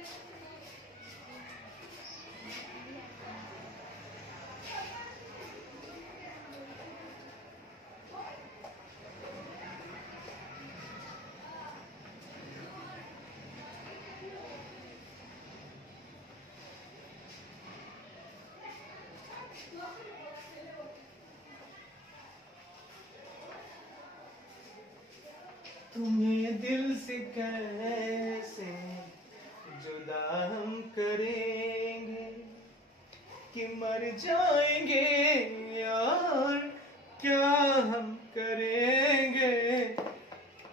तुम्हें दिल से कैसे जुदा हम करेंगे कि मर जाएंगे यार, क्या हम करेंगे।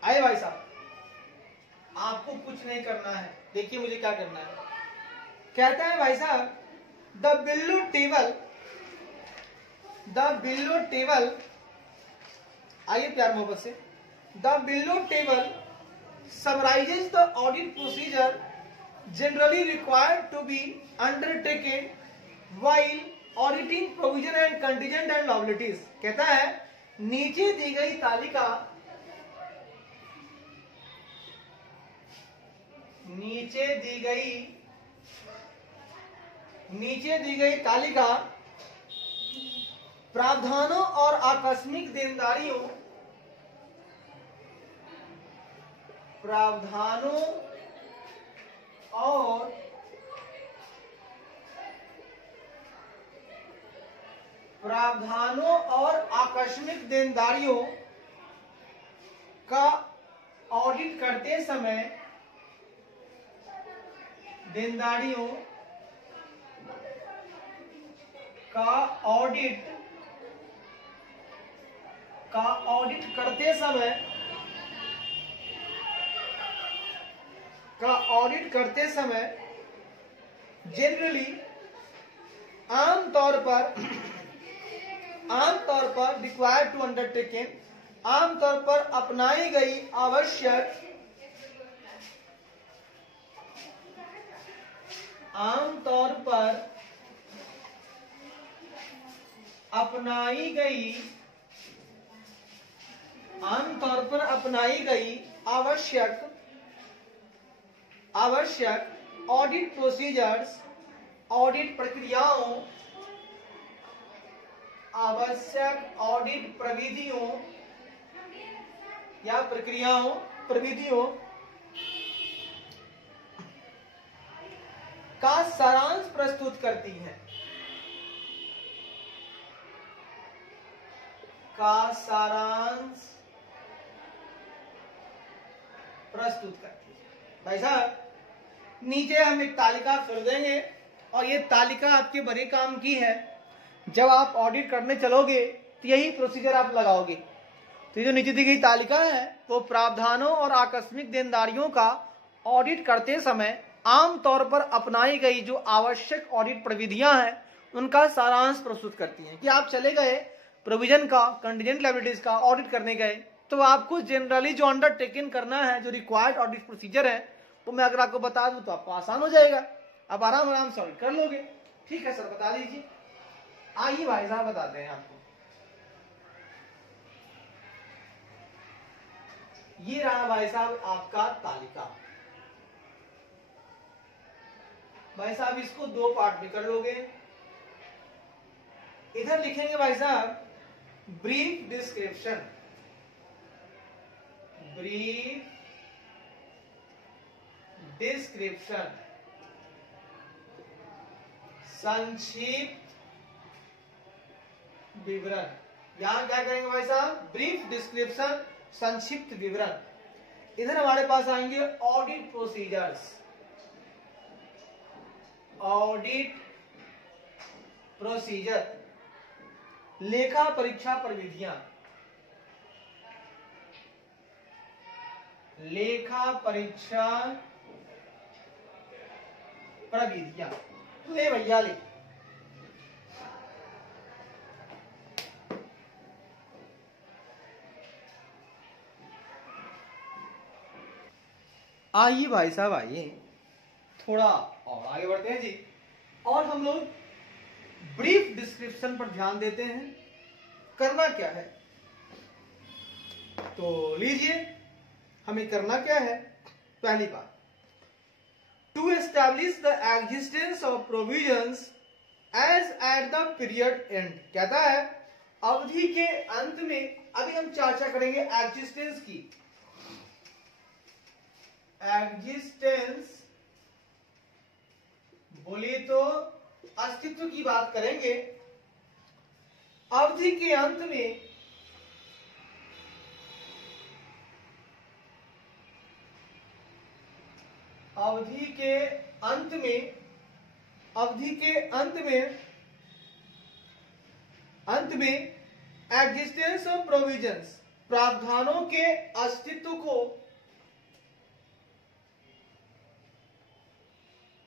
आए भाई साहब, आपको कुछ नहीं करना है, देखिए मुझे क्या करना है। कहता है भाई साहब, द बिलो टेबल, आइए प्यार मोहब्बत से, the below table summarizes the audit procedure generally required to be undertaken while auditing provision and contingent and liabilities। कहता है नीचे दी गई तालिका प्रावधानों और आकस्मिक देनदारियों का ऑडिट करते समय जनरली आमतौर पर रिक्वायर्ड टू अंडरटेकन, आमतौर पर अपनाई गई आवश्यक ऑडिट प्रोसीजर्स, ऑडिट प्रक्रियाओं, आवश्यक ऑडिट प्रविधियों या प्रविधियों का सारांश प्रस्तुत करती है। भाई साहब, नीचे हम एक तालिका कर देंगे और ये तालिका आपके बड़े काम की है। जब आप ऑडिट करने चलोगे तो यही प्रोसीजर आप लगाओगे। तो ये जो नीचे दी गई तालिका है वो प्रावधानों और आकस्मिक देनदारियों का ऑडिट करते समय आमतौर पर अपनाई गई जो आवश्यक ऑडिट प्रविधियां हैं उनका सारांश प्रस्तुत करती हैं। कि आप चले गए प्रोविजन का, कंटीजेंट लायबिलिटीज का ऑडिट करने गए, तो आपको जनरली जो अंडरटेकन करना है, जो रिक्वायर्ड ऑडिट प्रोसीजर है, वो मैं अगर आपको बता दूं तो आपको आसान हो जाएगा, आप आराम से ऑडिट कर लोगे। ठीक है सर, बता दीजिए। आइए भाई साहब बताते हैं आपको। ये रहा भाई साहब आपका तालिका। भाई साहब इसको दो पार्ट में कर लोगे। इधर लिखेंगे भाई साहब ब्रीफ डिस्क्रिप्शन, संक्षिप्त विवरण। यहां क्या करेंगे भाई साहब, ब्रीफ डिस्क्रिप्शन, संक्षिप्त विवरण। इधर हमारे पास आएंगे ऑडिट प्रोसीजर्स, लेखा परीक्षा प्रविधियां, ले भैया ले। आइए भाई साहब, आइए थोड़ा और आगे बढ़ते हैं जी, और हम लोग ब्रीफ डिस्क्रिप्शन पर ध्यान देते हैं। करना क्या है? तो लीजिए, हमें करना क्या है? पहली बात, to establish the existence of provisions as at the period end. कहता है अवधि के अंत में, अभी हम चर्चा करेंगे एग्जिस्टेंस की। एग्जिस्टेंस बोलिए तो अस्तित्व की बात करेंगे। अवधि के अंत में अवधि के अंत में एग्जिस्टेंस ऑफ प्रोविजंस, प्रावधानों के अस्तित्व को,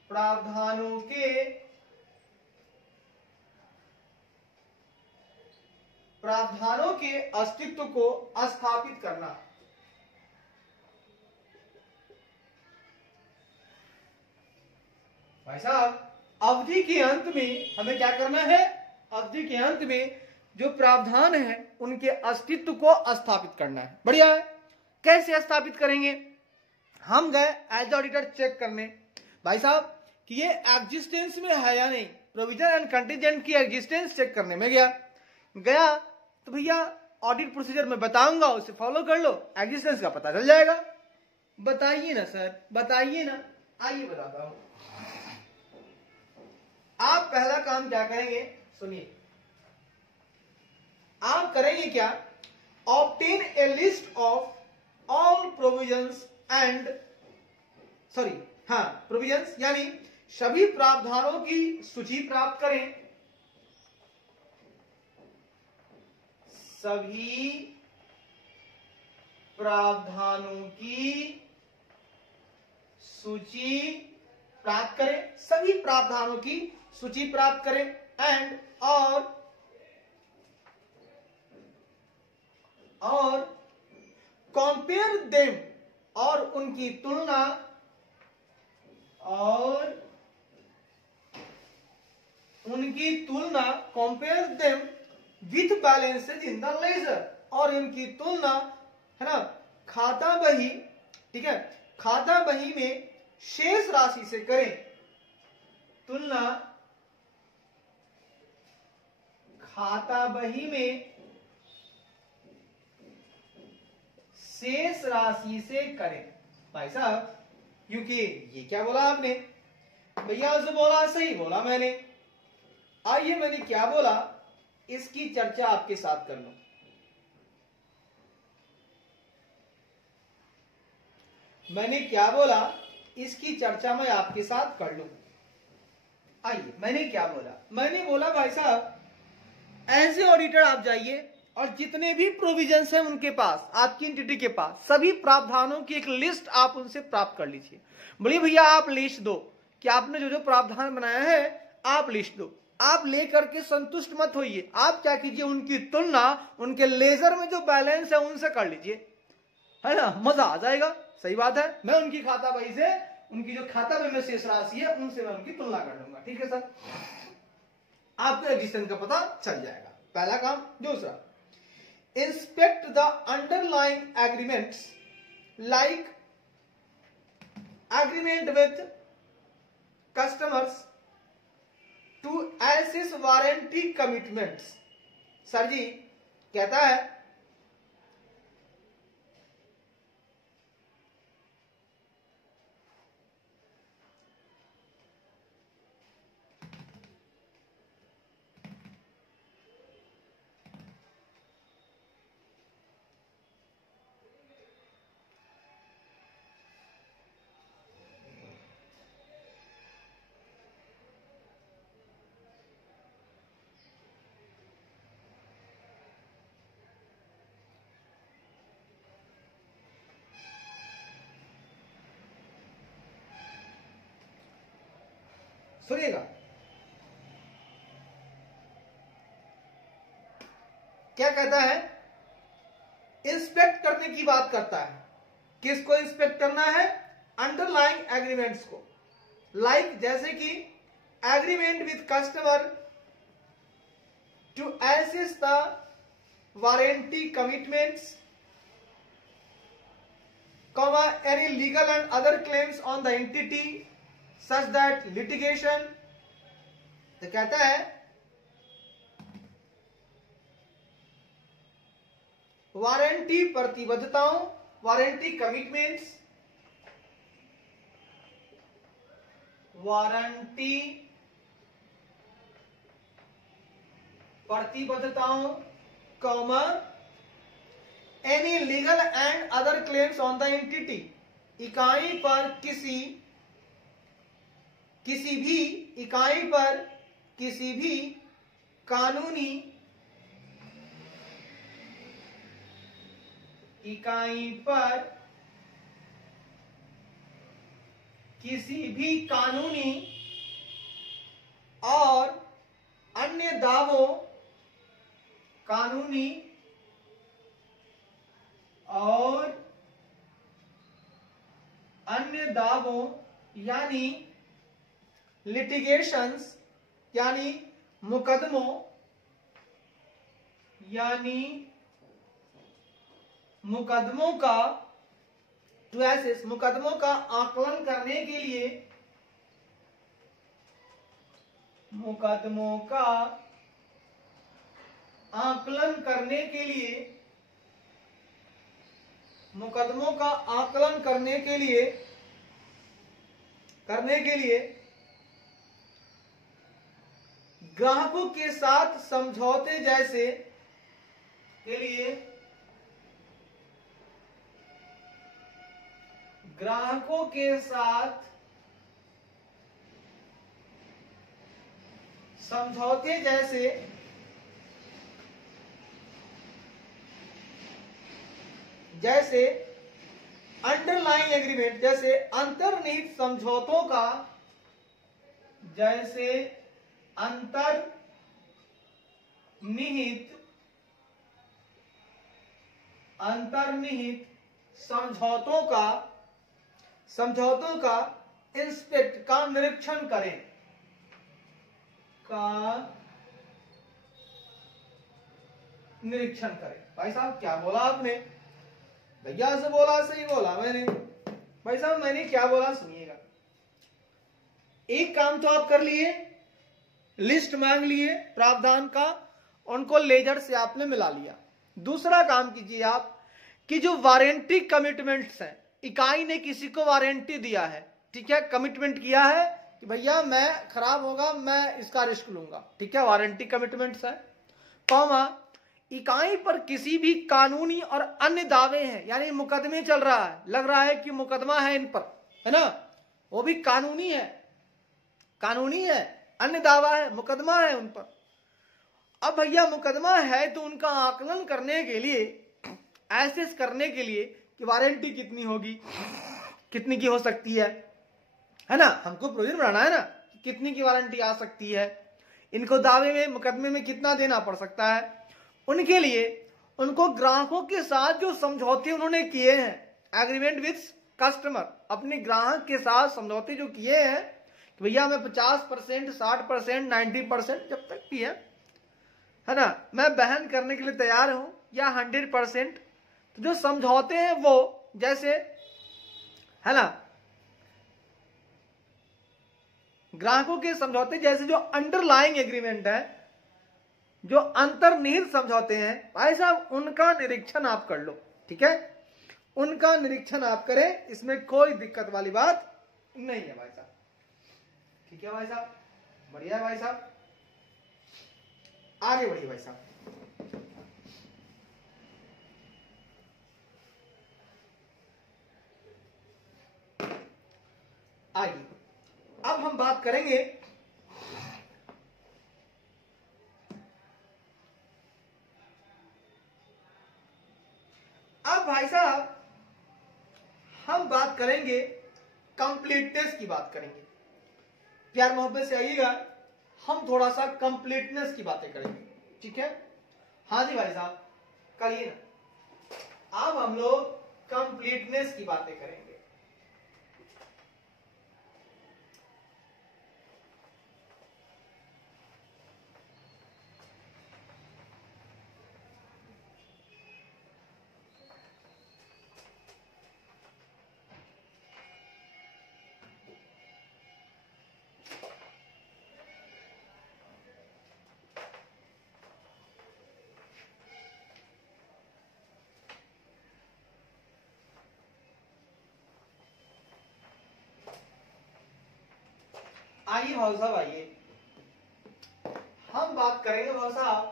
प्रावधानों के अस्तित्व को स्थापित करना। भाई साहब, अवधि के अंत में हमें क्या करना है? अवधि के अंत में जो प्रावधान है उनके अस्तित्व को स्थापित करना है। बढ़िया है। कैसे स्थापित करेंगे? हम गए एज ऑडिटर चेक करने, भाई साहब कि ये एग्जिस्टेंस में है या नहीं। प्रोविजन एंड कंटीजेंट की एग्जिस्टेंस चेक करने में गया तो भैया ऑडिट प्रोसीजर में बताऊंगा, उसे फॉलो कर लो, एग्जिस्टेंस का पता चल जाएगा। बताइए ना सर, बताइए ना। आइए बताता हूं। आप पहला काम क्या करेंगे? सुनिए, आप करेंगे क्या? Obtain a list of all provisions and provisions यानी सभी प्रावधानों की सूची प्राप्त करें। सभी प्रावधानों की सूची प्राप्त करें, सभी प्रावधानों की सूची प्राप्त करें एंड और कंपेयर देम, और उनकी तुलना, compare them with balances in the ledger, और इनकी तुलना, है ना, खाता बही, ठीक है, खाता बही में शेष राशि से करें। तुलना खाता बही में शेष राशि से करें। भाई साहब, क्योंकि ये क्या बोला आपने? भैया जो बोला सही बोला मैंने। आइए, मैंने क्या बोला इसकी चर्चा आपके साथ कर लूं। मैंने क्या बोला इसकी चर्चा मैं आपके साथ कर लूं। आइए, मैंने क्या बोला? मैंने बोला भाई साहब, एज ए ऑडिटर आप जाइए और जितने भी प्रोविजंस हैं उनके पास, आपकी एंटिटी के पास, सभी प्रावधानों की एक लिस्ट आप उनसे प्राप्त कर लीजिए। बोलिए भैया आप लिस्ट दो कि आपने जो जो प्रावधान बनाया है आप लिस्ट दो। आप लेकर के संतुष्ट मत होइए, आप क्या कीजिए, उनकी तुलना उनके लेजर में जो बैलेंस है उनसे कर लीजिए, है ना, मजा आ जाएगा। सही बात है। मैं उनकी खाता बही से, उनकी जो खाता बही में शेष राशि है उनसे मैं उनकी तुलना कर लूंगा। ठीक है सर, आपको एग्जिस्टेंस का पता चल जाएगा। पहला काम। दूसरा, inspect the underlying agreements like agreement with customers to assess warranty commitments. Sir ji कहता है सुनिएगा, क्या कहता है? इंस्पेक्ट करने की बात करता है। किसको इंस्पेक्ट करना है? अंडरलाइंग एग्रीमेंट्स को। लाइक जैसे कि agreement with customer to assess the warranty commitments, any legal and other claims on the entity such that litigation, तो कहता है वारंटी प्रतिबद्धताओं, वारंटी कमिटमेंट्स, वारंटी प्रतिबद्धताओं, comma any legal and other claims on the entity, इकाई पर किसी भी इकाई पर किसी भी कानूनी इकाई पर किसी भी कानूनी और अन्य दावों, कानूनी और अन्य दावों यानी लिटिगेशंस, यानी मुकदमों, यानी मुकदमों का टू एसेस, मुकदमों का आकलन करने के लिए, मुकदमों का आकलन करने के लिए, मुकदमों का आकलन करने के लिए ग्राहकों के साथ समझौते जैसे के लिए ग्राहकों के साथ समझौते जैसे अंडरलाइंग एग्रीमेंट, जैसे अंतर्निहित समझौतों का, जैसे अंतर्निहित समझौतों का इंस्पेक्ट का निरीक्षण करें, भाई साहब क्या बोला आपने? भैया से बोला, सही बोला मैंने। भाई साहब मैंने क्या बोला सुनिएगा। एक काम तो आप कर लिए, लिस्ट मांग लिए प्रावधान का, उनको लेजर से आपने मिला लिया। दूसरा काम कीजिए आप कि जो वारंटी कमिटमेंट्स हैं, इकाई ने किसी को वारंटी दिया है, ठीक है, कमिटमेंट किया है कि भैया मैं खराब होगा मैं इसका रिस्क लूंगा, ठीक है, वारंटी कमिटमेंट्स है, कॉमा इकाई पर किसी भी कानूनी और अन्य दावे हैं, यानी मुकदमे चल रहा है, लग रहा है कि मुकदमा है इन पर, है ना, वो भी कानूनी है, अन्य दावा है, मुकदमा है उन पर। अब भैया मुकदमा है तो उनका आकलन करने के लिए, एसेस करने के लिए कि वारंटी कितनी होगी, कितनी की हो सकती है ना, हमको प्रोविजन बनाना है ना, कितनी की वारंटी आ सकती है, इनको दावे में, मुकदमे में कितना देना पड़ सकता है। उनके लिए उनको ग्राहकों के साथ जो समझौते उन्होंने किए हैं, एग्रीमेंट विद कस्टमर, अपने ग्राहक के साथ समझौते जो किए हैं कि भैया मैं 50%, 60%, 90% जब तक भी है ना, मैं बहन करने के लिए तैयार हूं, या 100%, तो जो समझौते हैं वो, जैसे है ना, ग्राहकों के समझौते जैसे जो अंडरलाइंग एग्रीमेंट है, जो अंतर्निहित समझौते हैं, भाई साहब उनका निरीक्षण आप कर लो, ठीक है, उनका निरीक्षण आप करें, इसमें कोई दिक्कत वाली बात नहीं है भाई साहब, ठीक है भाई साहब, बढ़िया भाई साहब, आगे बढ़िए भाई साहब। आइए अब हम बात करेंगे अब भाई साहब हम बात करेंगे कंप्लीटनेस की बात करेंगे। प्यार मोहब्बत से आइएगा, हम थोड़ा सा कंप्लीटनेस की बातें करेंगे, ठीक है। हाँ जी भाई साहब करिए ना। अब हम लोग कंप्लीटनेस की बातें करेंगे। आइए भाई साहब, आइए हम बात करेंगे भाई साहब,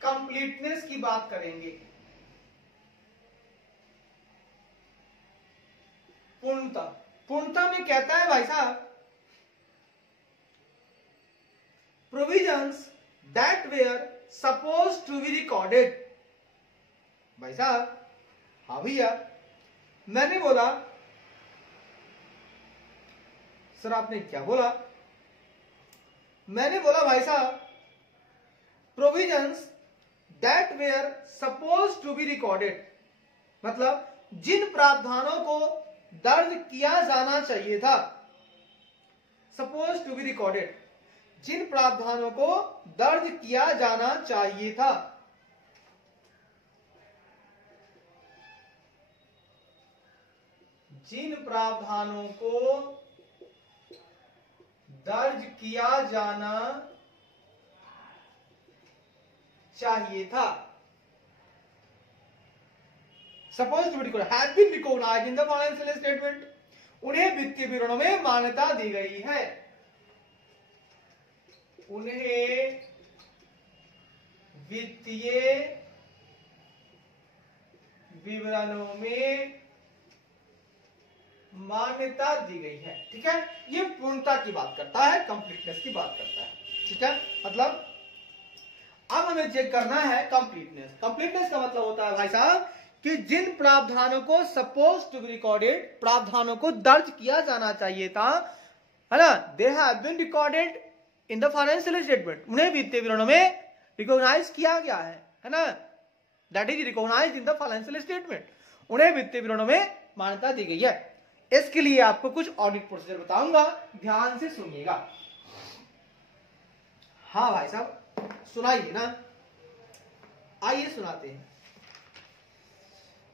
कंप्लीटनेस की बात करेंगे। पूर्णता, पूर्णता में कहता है भाई साहब, provisions that were suppose to be recorded. भाई साहब, हाँ भैया, मैंने बोला, सर आपने क्या बोला? मैंने बोला भाई साहब, provisions that were suppose to be recorded, मतलब जिन प्रावधानों को दर्ज किया जाना चाहिए था, सपोज टू बी रिकॉर्डेड, जिन प्रावधानों को दर्ज किया जाना चाहिए था। जिन प्रावधानों को दर्ज किया जाना चाहिए था, suppose to be recorded has been recognised in the financial statement, उन्हें वित्तीय विवरणों में मान्यता दी गई है। उन्हें वित्तीय विवरणों में मान्यता दी गई है। ठीक है, ये पूर्णता की बात करता है, कंप्लीटनेस की बात करता है। ठीक है, मतलब अब हमें चेक करना है कंप्लीटनेस। कंप्लीटनेस का मतलब होता है भाई साहब कि जिन प्रावधानों को सपोज टू बी रिकॉर्डेड, प्रावधानों को दर्ज किया जाना चाहिए था, है ना, they have been recorded in the financial statement, उन्हें वित्तीय विवरणों में रिकॉग्नाइज किया गया है ना, that is recognised in the financial statement, उन्हें वित्तीय विवरणों में मान्यता दी गई है। इसके लिए आपको कुछ ऑडिट प्रोसीजर बताऊंगा, ध्यान से सुनिएगा। हाँ भाई साहब, सुनाइए ना, आइए सुनाते हैं,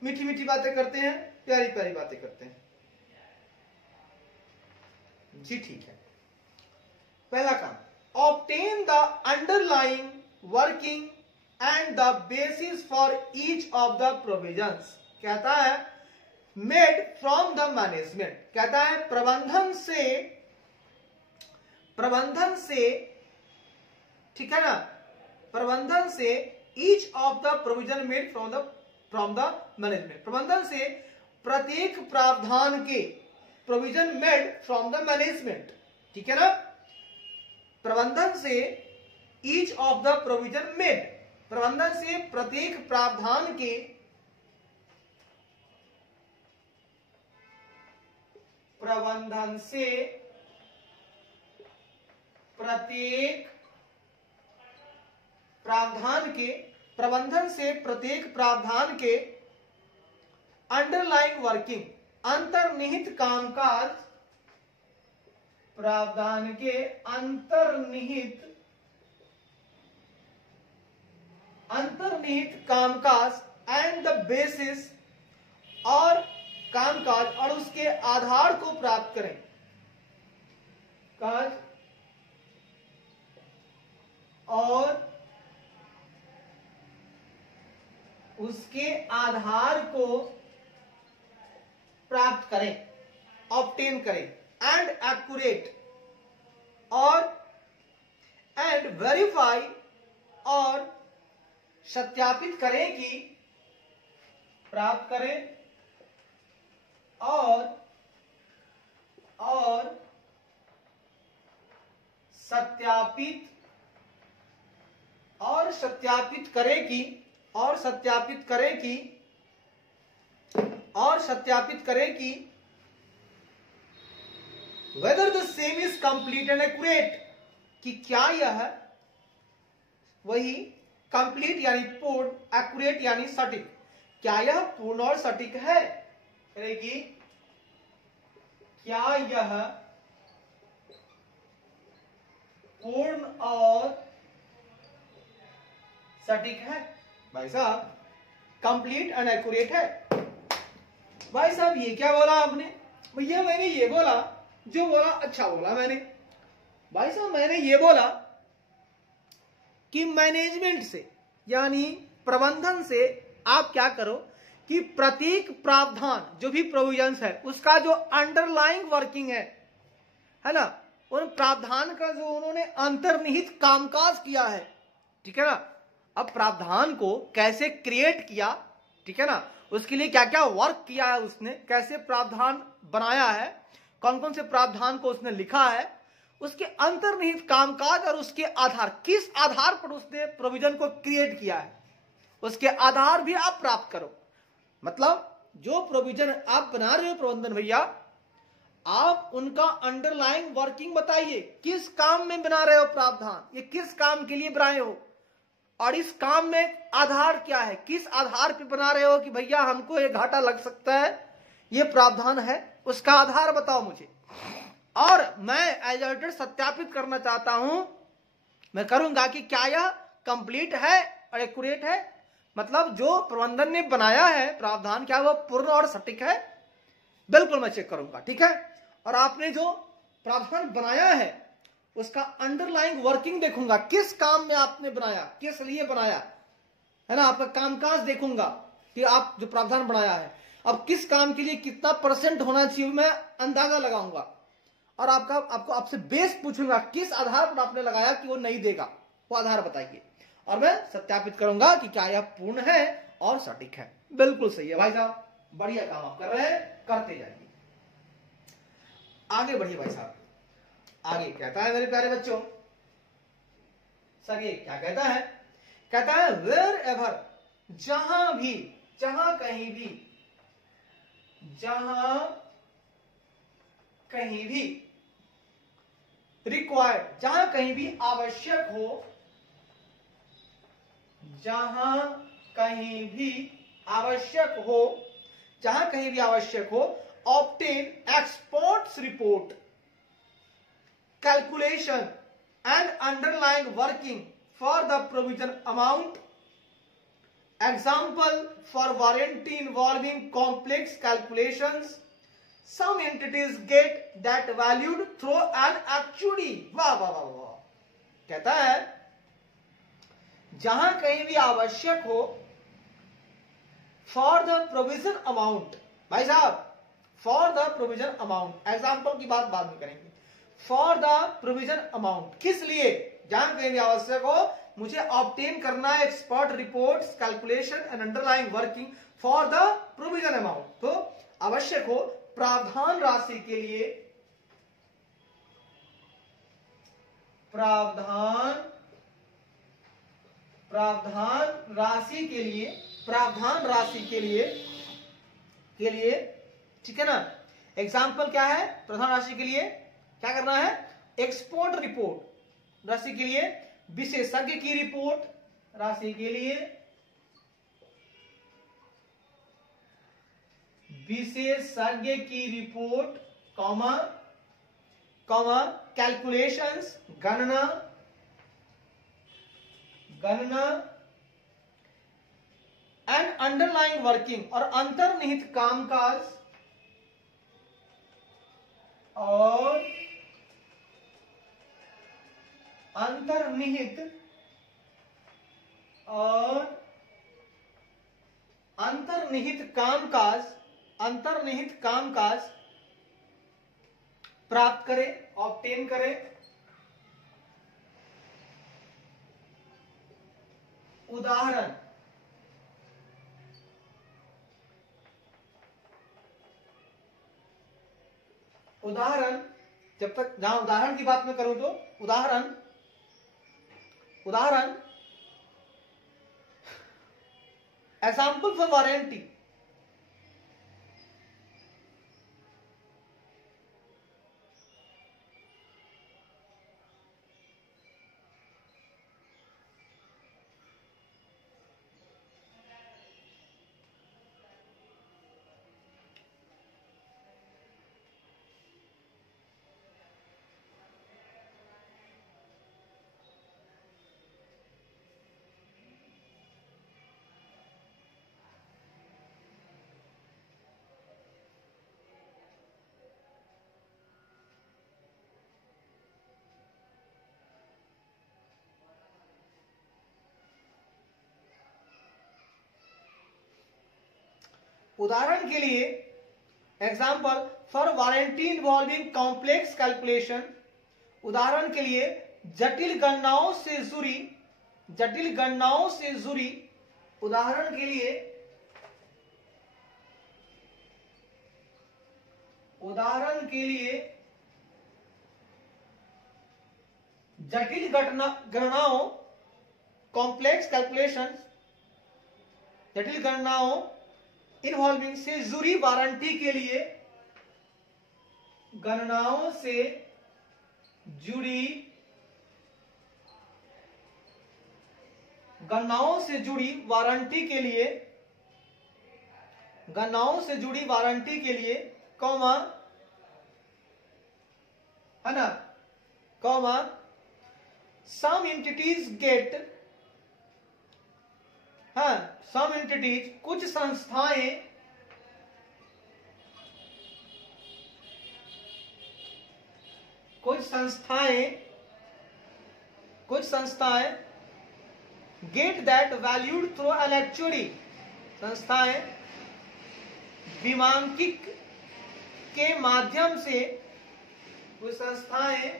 मीठी मीठी बातें करते हैं, प्यारी प्यारी बातें करते हैं। जी ठीक है, पहला काम, obtain the underlying working and the basis for each of the provisions. कहता है मेड फ्रॉम द मैनेजमेंट, कहता है प्रबंधन से, ठीक है ना, प्रबंधन से each of the provision made from the management, प्रबंधन से प्रत्येक प्रावधान के, provision made from the management, ठीक है ना, प्रबंधन से each of the provision made, प्रबंधन से प्रत्येक प्रावधान के, प्रबंधन से प्रत्येक प्रावधान के, प्रबंधन से प्रत्येक प्रावधान के अंडरलाइंग वर्किंग, अंतर्निहित कामकाज, प्रावधान के अंतर्निहित कामकाज एंड द बेसिस, और कामकाज और उसके आधार को प्राप्त करें, काज और उसके आधार को प्राप्त करें, ऑब्टेन करें, एंड एक्यूरेट, और एंड वेरीफाई, और सत्यापित करें कि, प्राप्त करें और सत्यापित करें कि, और सत्यापित करें कि whether the same is complete and accurate, कि क्या यह वही कंप्लीट यानी पूर्ण, एक्यूरेट यानी सटीक, क्या यह पूर्ण और सटीक है, यानी कि क्या यह पूर्ण और सटीक है। भाई साहब, कंप्लीट एंड एक्यूरेट है। भाई साहब, ये क्या बोला आपने? भैया मैंने ये बोला, जो बोला अच्छा बोला मैंने। भाई साहब, मैंने ये बोला कि मैनेजमेंट से यानी प्रबंधन से आप क्या करो कि प्रत्येक प्रावधान, जो भी प्रोविजंस है, उसका जो अंडरलाइंग वर्किंग है ना, उन प्रावधान का जो उन्होंने अंतर्निहित कामकाज किया है, ठीक है ना। अब प्रावधान को कैसे क्रिएट किया, ठीक है ना, उसके लिए क्या क्या वर्क किया है उसने, कैसे प्रावधान बनाया है, कौन कौन से प्रावधान को उसने लिखा है, उसके अंतर्निहित कामकाज और उसके आधार, किस आधार पर उसने प्रोविजन को क्रिएट किया है, उसके आधार भी आप प्राप्त करो। मतलब जो प्रोविजन आप बना रहे हो प्रबंधन भैया, आप उनका अंडरलाइंग वर्किंग बताइए, किस काम में बना रहे हो प्रावधान, ये किस काम के लिए बनाए हो, और इस काम में आधार क्या है, किस आधार पे बना रहे हो कि भैया हमको ये घाटा लग सकता है, ये प्रावधान है, उसका आधार बताओ मुझे। और मैं एज ऑडिटर सत्यापित करना चाहता हूं, मैं करूंगा कि क्या यह कंप्लीट है और एक्यूरेट है, मतलब जो प्रबंधन ने बनाया है प्रावधान, क्या वह पूर्ण और सटीक है, बिल्कुल मैं चेक करूंगा, ठीक है। और आपने जो प्रावधान बनाया है उसका अंडरलाइंग वर्किंग देखूंगा, किस काम में आपने बनाया, किस लिए बनाया है ना, आपका कामकाज देखूंगा कि आप जो प्रावधान बनाया है अब किस काम के लिए कितना % होना चाहिए, मैं अंदाजा लगाऊंगा। और आपसे बेस पूछूंगा, किस आधार पर आपने लगाया कि वो नहीं देगा, वो आधार बताइए, और मैं सत्यापित करूंगा कि क्या यह पूर्ण है और सटीक है। बिल्कुल सही है भाई साहब, बढ़िया काम आप कर रहे हैं, करते जाइए, आगे बढ़िए भाई साहब। आगे कहता है मेरे प्यारे बच्चों, सर ये क्या कहता है, कहता है वेयर एवर, जहां भी, जहां कहीं भी, जहां कहीं भी, रिक्वायर्ड, जहां कहीं भी आवश्यक हो, जहां कहीं भी आवश्यक हो, जहां कहीं भी आवश्यक हो, obtain experts report, calculation and underlying working for the provision amount. Example, for warranty involving complex calculations, some entities get that valued through an actuary. वाह वाह वाह वाह, कहता है जहां कहीं भी आवश्यक हो, for the provision amount, भाई साहब for the provision amount, example की बात बाद में करेंगे। फॉर द प्रोविजन अमाउंट, किस लिए, जहां कहीं भी आवश्यक हो, मुझे ऑब्टेन करना है expert reports, calculation and underlying working for the provision amount, तो आवश्यक हो प्रावधान राशि के लिए, प्रावधान राशि के लिए, प्रावधान राशि के लिए, ठीक है ना। एग्जाम्पल क्या है, प्रावधान राशि के लिए क्या करना है, एक्सपोर्ट रिपोर्ट राशि के लिए, विशेषज्ञ की रिपोर्ट राशि के लिए, विशेषज्ञ की रिपोर्ट, कॉमा कैलकुलेशंस, गणना एंड अंडरलाइंग वर्किंग, और अंतर्निहित कामकाज, और अंतर्निहित कामकाज प्राप्त करे, ऑब्टेन करे। उदाहरण जब तक, जहां उदाहरण की बात मैं करूं तो उदाहरण एग्जाम्पल फॉर वारंटी, उदाहरण के लिए example for warranty involving complex calculation, उदाहरण के लिए जटिल गणनाओं से जुड़ी उदाहरण के लिए जटिल गणनाओं कॉम्प्लेक्स कैलकुलेशंस, जटिल गणनाओं इन्वॉल्विंग से जुड़ी वारंटी के लिए गणनाओं से जुड़ी वारंटी के लिए कॉमा, है ना, कॉमा some entities कुछ संस्थाएं get that valued through an actuary, संस्थाएं विमांकिक के माध्यम से, कुछ संस्थाएं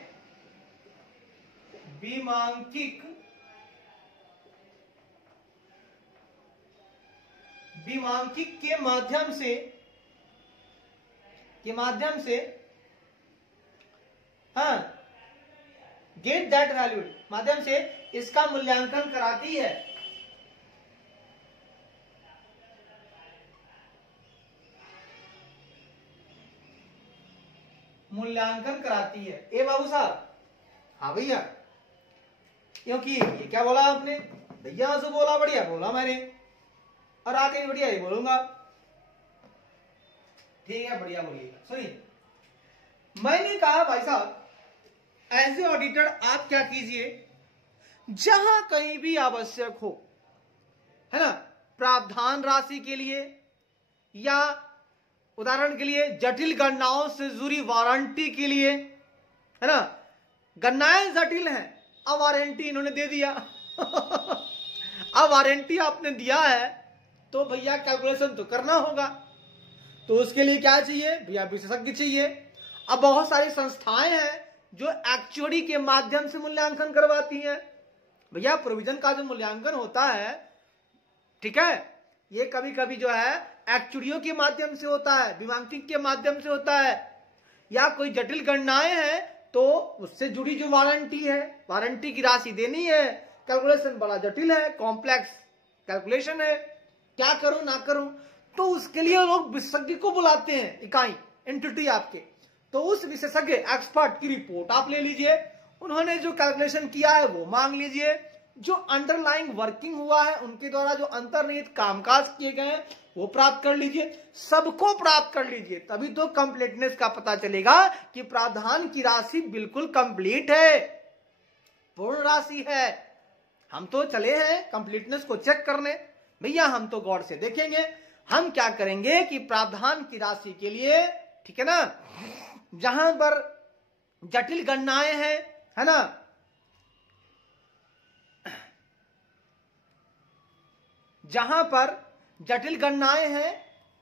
विमांकिक के माध्यम से हाँ, गेट दैट वैल्यूड माध्यम से इसका मूल्यांकन कराती है। ए बाबू साहब, हाँ भैया, क्योंकि ये क्या बोला आपने भैया, जो बोला बढ़िया बोला मैंने, और आगे बढ़िया ही बोलूंगा। ठीक है, बढ़िया बोलिएगा। सुनिए, मैंने कहा भाई साहब एज ए ऑडिटर आप क्या कीजिए, जहां कहीं भी आवश्यक हो, है ना, प्रावधान राशि के लिए या उदाहरण के लिए जटिल गणनाओं से जुड़ी वारंटी के लिए, है ना, गणनाएं जटिल हैं, अब वारंटी इन्होंने दे दिया अब वारंटी आपने दिया है तो भैया कैलकुलेशन तो करना होगा, तो उसके लिए क्या चाहिए भैया, विशेषज्ञ चाहिए। अब बहुत सारी संस्थाएं हैं जो एक्चुअरी के माध्यम से मूल्यांकन करवाती हैं। भैया प्रोविजन का जो मूल्यांकन होता है, ठीक है, ये कभी कभी जो है एक्चुअरियों के माध्यम से होता है, विमांकिक के माध्यम से होता है, या कोई जटिल गणनाएं हैं तो उससे जुड़ी जो वारंटी है, वारंटी की राशि देनी है, कैलकुलेशन बड़ा जटिल है, कॉम्प्लेक्स कैलकुलेशन है, क्या करूं ना करूं, तो उसके लिए लोग विशेषज्ञ को बुलाते हैं, इकाई एंटिटी आपके, तो उस विशेषज्ञ एक्सपर्ट की रिपोर्ट आप ले लीजिए, उन्होंने जो कैलकुलेशन किया है वो मांग लीजिए, जो अंडरलाइंग वर्किंग हुआ है, उनके द्वारा जो अंतर्निहित कामकाज किए गए हैं वो प्राप्त कर लीजिए, सबको प्राप्त कर लीजिए, तभी तो कंप्लीटनेस का पता चलेगा कि प्रावधान की राशि बिल्कुल कंप्लीट है, पूर्ण राशि है। हम तो चले हैं कंप्लीटनेस को चेक करने, भैया हम तो गौर से देखेंगे, हम क्या करेंगे कि प्रावधान की राशि के लिए, ठीक है ना, जहां पर जटिल गणनाएं हैं, है ना, जहां पर जटिल गणनाएं हैं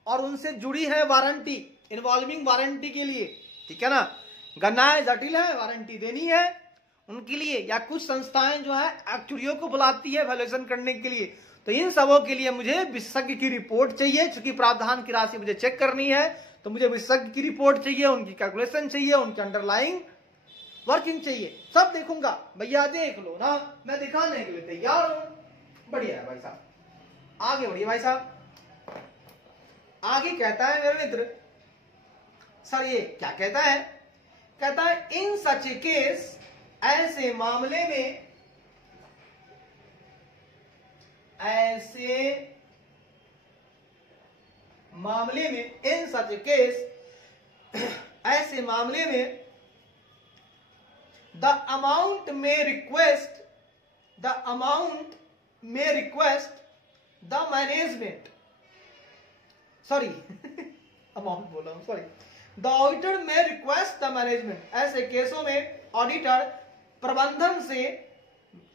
और उनसे जुड़ी है वारंटी, इन्वॉल्विंग वारंटी के लिए, ठीक है ना, गणनाएं जटिल है, वारंटी देनी है उनके लिए, या कुछ संस्थाएं जो है एक्चुअरियों को बुलाती है वैल्यूएशन करने के लिए, तो इन सबों के लिए मुझे विशेषज्ञ की रिपोर्ट चाहिए, चूंकि प्रावधान की राशि मुझे चेक करनी है, तो मुझे विशेषज्ञ की रिपोर्ट चाहिए, उनकी कैलकुलेशन चाहिए, उनकी अंडरलाइंग वर्किंग चाहिए, सब देखूंगा। भैया देख लो ना, मैं दिखाने के लिए तैयार हूं। बढ़िया है भाई साहब, आगे बढ़िए भाई साहब। आगे कहता है मेरे मित्र, सर ये क्या कहता है, कहता है इन सच केस, ऐसे मामले में, इन सच केस, ऐसे मामले में the amount may request the management, sorry amount बोला हूं, sorry, the auditor may request the management, ऐसे केसों में ऑडिटर प्रबंधन से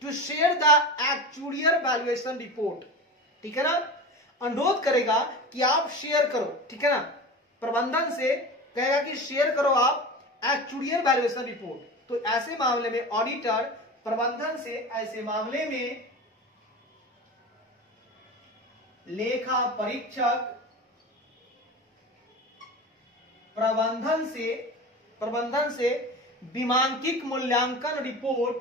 to share the actuarial valuation report, ठीक है ना, अनुरोध करेगा कि आप शेयर करो, ठीक है ना, प्रबंधन से कहेगा कि शेयर करो आप एक्चुअरियल वैल्यूएशन रिपोर्ट, तो ऐसे मामले में ऑडिटर प्रबंधन से, ऐसे मामले में लेखा परीक्षक प्रबंधन से विमांकित मूल्यांकन रिपोर्ट,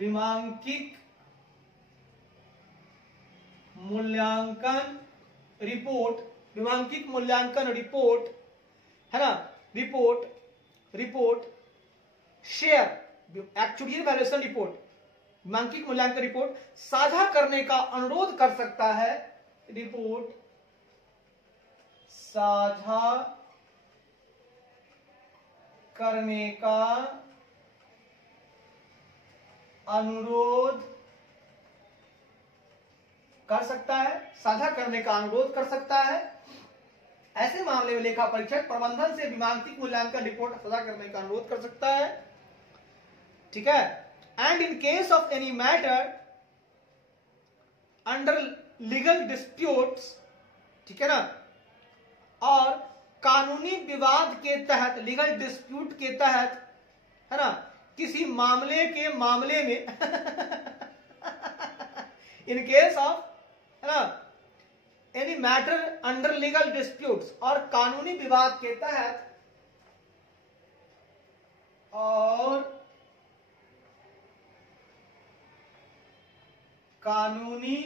विमांकित मूल्यांकन रिपोर्ट है ना, report share, actual valuation report, विमांकित मूल्यांकन रिपोर्ट साझा करने का अनुरोध कर सकता है, रिपोर्ट साझा करने का अनुरोध कर सकता है, साझा करने का अनुरोध कर सकता है। ऐसे मामले में लेखा परीक्षक प्रबंधन से विमांकित मूल्यांकन रिपोर्ट साझा करने का अनुरोध कर सकता है, ठीक है। And in case of any matter under legal disputes, ठीक है ना, और कानूनी विवाद के तहत, लीगल डिस्प्यूट के तहत, है ना, किसी मामले में इन केस ऑफ, है ना, any matter under legal disputes, और कानूनी विवाद के तहत, और कानूनी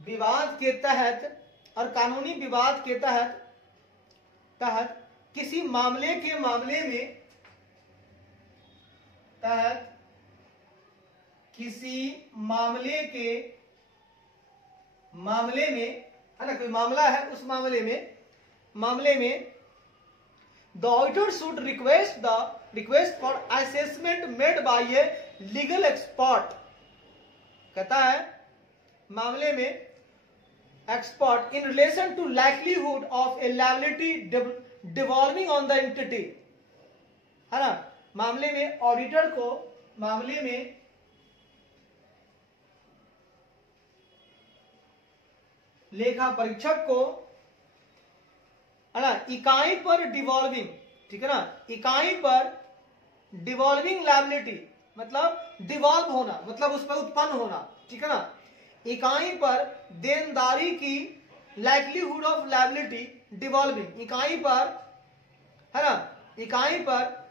विवाद के तहत, और कानूनी विवाद के तहत किसी मामले में, तहत किसी मामले में, है ना, कोई मामला है, उस मामले में the auditor should request for assessment made by a legal expert, कहता है मामले में expert in relation to likelihood of a liability devolving on the entity, है ना, मामले में ऑडिटर को, मामले में लेखा परीक्षक को, है ना, इकाई पर डिवॉल्विंग, ठीक है ना, इकाई पर डिवॉल्विंग लायबिलिटी मतलब डिवॉल्व होना, मतलब उस पर उत्पन्न होना, ठीक है ना, इकाई पर देनदारी की लाइक्लीहुड ऑफ लायबिलिटी डिवॉल्विंग, इकाई पर, है ना, इकाई पर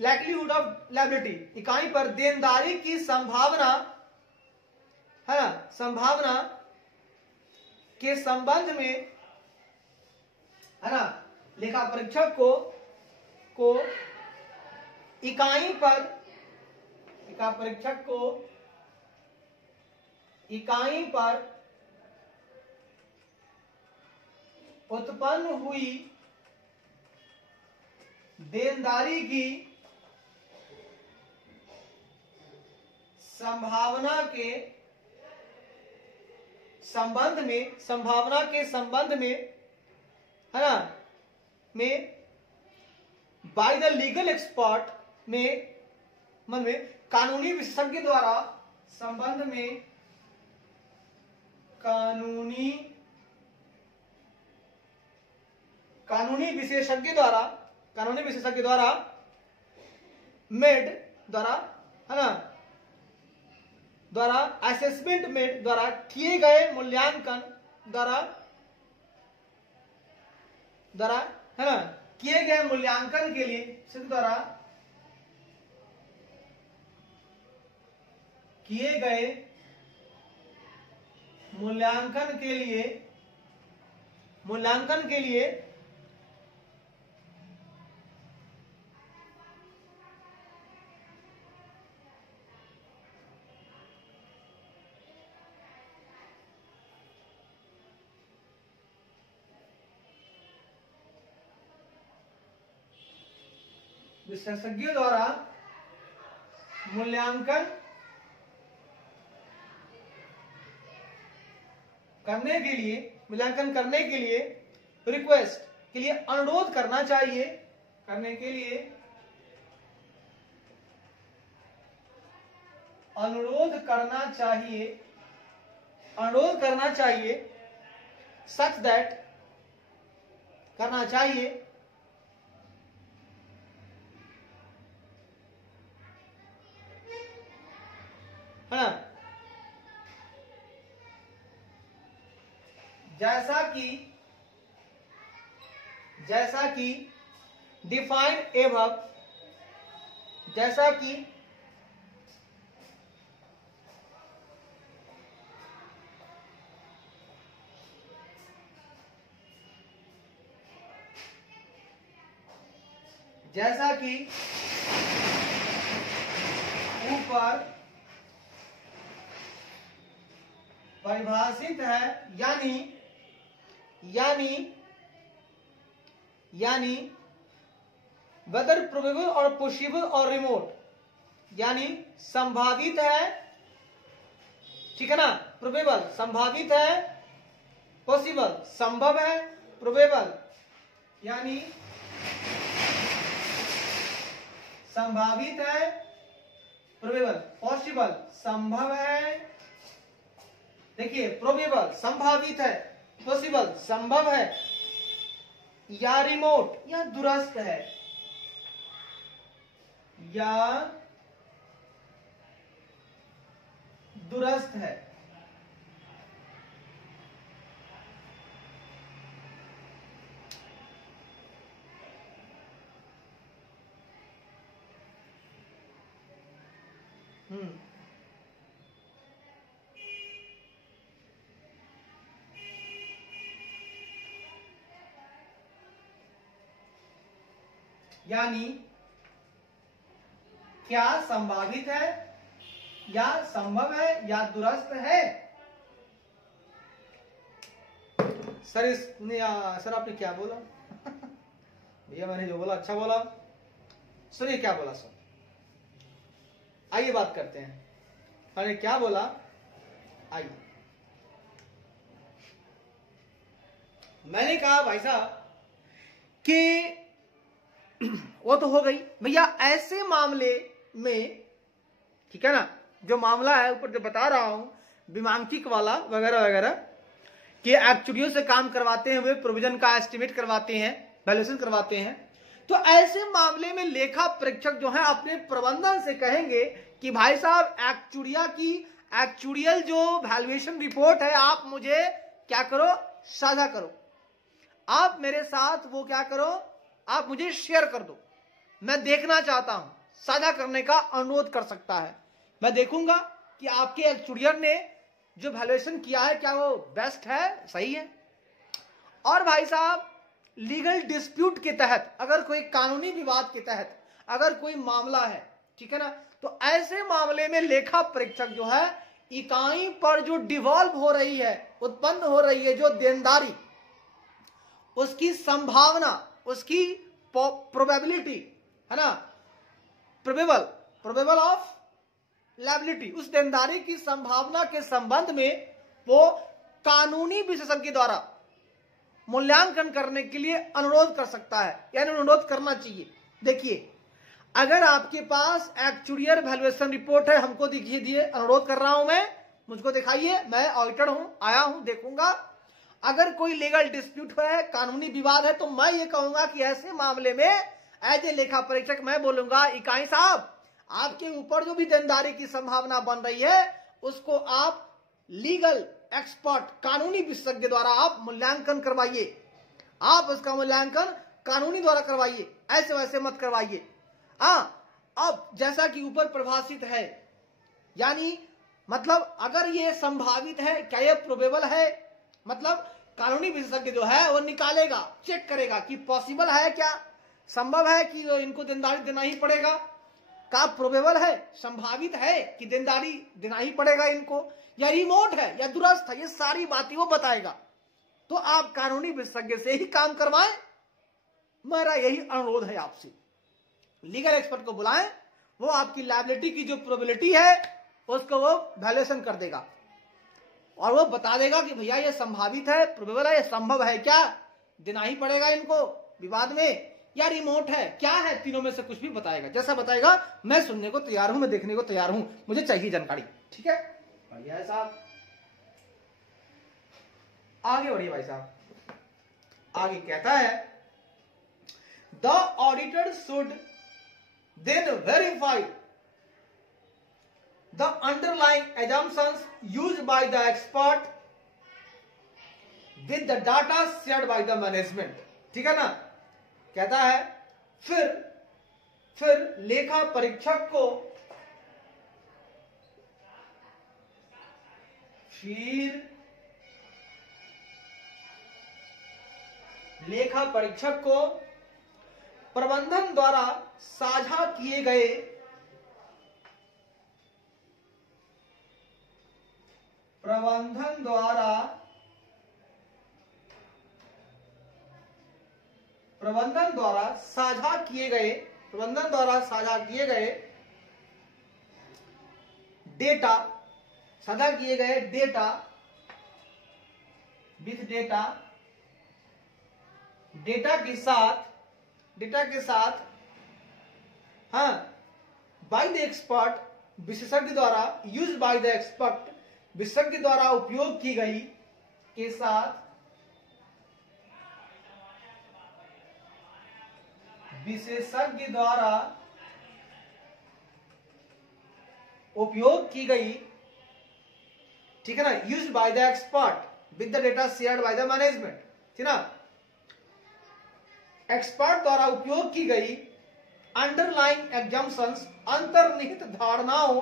लाइक्लीहुड ऑफ लायबिलिटी, इकाई पर देनदारी की संभावना, है ना, संभावना के संबंध में, है ना, लेखा परीक्षक को इकाई पर, लेखा परीक्षक को इकाई पर उत्पन्न हुई देनदारी की संभावना के संबंध में, है ना, में बाय द लीगल एक्सपर्ट में, मन में कानूनी विशेषज्ञ द्वारा, संबंध में कानूनी विशेषज्ञ द्वारा मेड द्वारा, है ना, द्वारा असेसमेंट मेड द्वारा किए गए मूल्यांकन द्वारा, है ना, किए गए मूल्यांकन के लिए, द्वारा किए गए मूल्यांकन के लिए विशेषज्ञों द्वारा मूल्यांकन करने के लिए रिक्वेस्ट के लिए अनुरोध करना चाहिए, करने के लिए अनुरोध करना चाहिए सच दैट करना चाहिए। है ना, जैसा कि डिफाइन एबव, जैसा कि ऊपर परिभाषित है, यानी वेदर प्रोबेबल और पॉसिबल और रिमोट, यानी संभावित है, ठीक है ना, प्रोबेबल संभावित है, पॉसिबल संभव है, प्रोबेबल यानी संभावित है, प्रोबेबल पॉसिबल संभव है। देखिए, प्रोबेबल संभावित है, पॉसिबल संभव है, या रिमोट या दूरस्थ है, या दूरस्थ है। यानी क्या संभावित है, या संभव है, या दूरस्थ है। सर आपने क्या बोला? भैया मैंने जो बोला अच्छा बोला। सुनिए क्या बोला सर, आइए बात करते हैं। मैंने क्या बोला, आइए। मैंने कहा भाई साहब कि वो तो हो गई भैया, ऐसे मामले में, ठीक है ना, जो मामला है ऊपर जो बता रहा हूं विमांकिक वाला वगैरह वगैरह, कि एक्चुअलियों से काम करवाते हैं, वे प्रोविजन का एस्टिमेट करवाते हैं, वैल्यूएशन करवाते हैं। तो ऐसे मामले में लेखा परीक्षक जो है अपने प्रबंधन से कहेंगे कि भाई साहब एक्चुअल जो वैल्यूएशन रिपोर्ट है आप मुझे क्या करो, साझा करो, आप मेरे साथ वो क्या करो, आप मुझे शेयर कर दो, मैं देखना चाहता हूं। साझा करने का अनुरोध कर सकता है। मैं देखूंगा कि आपके एक्चुअरियर ने जो वैल्यूएशन किया है क्या वो बेस्ट है, सही है। और भाई साहब लीगल डिस्प्यूट के तहत, अगर कोई कानूनी विवाद के तहत अगर कोई मामला है, ठीक है ना, तो ऐसे मामले में लेखा परीक्षक जो है इकाई पर जो डिवॉल्व हो रही है, उत्पन्न हो रही है जो देनदारी, उसकी संभावना, उसकी प्रोबेबिलिटी, है ना, प्रोबेबल ऑफ लायबिलिटी, उस देनदारी की संभावना के संबंध में वो कानूनी विशेषज्ञ द्वारा मूल्यांकन करने के लिए अनुरोध कर सकता है, यानी अनुरोध करना चाहिए। देखिए, अगर आपके पास एक्चुअरियल वैल्यूएशन रिपोर्ट है, हमको दिखाइए, अनुरोध कर रहा हूं मैं, मुझको दिखाइए, मैं ऑडिटर हूं, आया हूं, देखूंगा। अगर कोई लीगल डिस्प्यूट है, कानूनी विवाद है, तो मैं ये कहूंगा कि ऐसे मामले में एज ए लेखा परीक्षक मैं बोलूंगा, इकाई साहब आपके ऊपर जो भी देनदारी की संभावना बन रही है उसको आप लीगल एक्सपर्ट, कानूनी विशेषज्ञ द्वारा आप मूल्यांकन करवाइए, आप उसका मूल्यांकन कानूनी द्वारा करवाइए, ऐसे वैसे मत करवाइए। अब जैसा कि ऊपर प्रभाषित है, यानी मतलब अगर ये संभावित है, क्या ये प्रोबेबल है, मतलब कानूनी विशेषज्ञ जो है वो निकालेगा, चेक करेगा कि पॉसिबल है, क्या संभव है कि इनको देनदारी देना ही पड़ेगा, का प्रोबेबल है, संभावित है कि देनदारी देना ही पड़ेगा इनको, या रिमोट है या दूरस्थ है, ये सारी बातें वो बताएगा। तो आप कानूनी विशेषज्ञ से ही काम करवाएं, मेरा यही अनुरोध है आपसे। लीगल एक्सपर्ट को बुलाएं, वो आपकी लायबिलिटी की जो प्रोबेबिलिटी है उसको वो वैल्यूएशन कर देगा और वो बता देगा कि भैया ये संभावित है, प्रोबेबल है, ये संभव है, क्या देना ही पड़ेगा इनको विवाद में, या रिमोट है, क्या है, तीनों में से कुछ भी बताएगा। जैसा बताएगा मैं सुनने को तैयार हूं, मैं देखने को तैयार हूं, मुझे चाहिए जानकारी। ठीक है, बढ़िया है साहब, आगे बढ़िए भाई साहब, आगे कहता है the auditor should then verify the underlying assumptions used by the expert with the data shared by the management. ठीक है ना, कहता है फिर लेखा परीक्षक को प्रबंधन द्वारा साझा किए गए प्रबंधन द्वारा साझा किए गए डेटा के साथ हाँ बाय द एक्सपर्ट विशेषज्ञ द्वारा विशेषज्ञ द्वारा उपयोग की गई के साथ विशेषज्ञ द्वारा उपयोग की गई, ठीक है ना, used by the expert with the data shared by the management. ठीक ना, एक्सपर्ट द्वारा उपयोग की गई अंडरलाइंग एग्जम्पशंस अंतर्निहित धारणाओं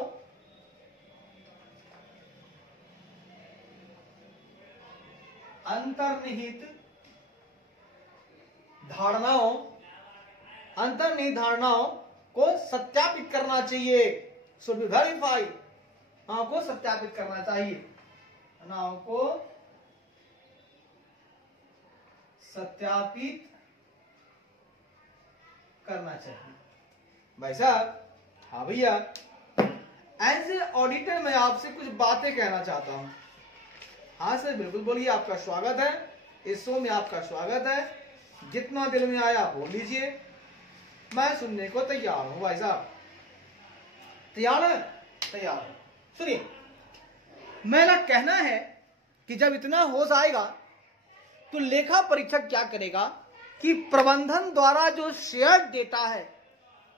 अंतर्निहित धारणाओं को सत्यापित करना चाहिए। शुड बी वेरीफाई, को सत्यापित करना चाहिए, को सत्यापित करना चाहिए। भाई साहब, हाँ भैया, एज ए ऑडिटर मैं आपसे कुछ बातें कहना चाहता हूं। हाँ सर, बिल्कुल बोलिए, आपका स्वागत है इस शो में, आपका स्वागत है। जितना दिल में आया बोल लीजिए, मैं सुनने को तैयार हूं। भाई साहब तैयार है? तैयार है। सुनिए, मेरा कहना है कि जब इतना हो जाएगा तो लेखा परीक्षक क्या करेगा कि प्रबंधन द्वारा जो शेयर डेटा है,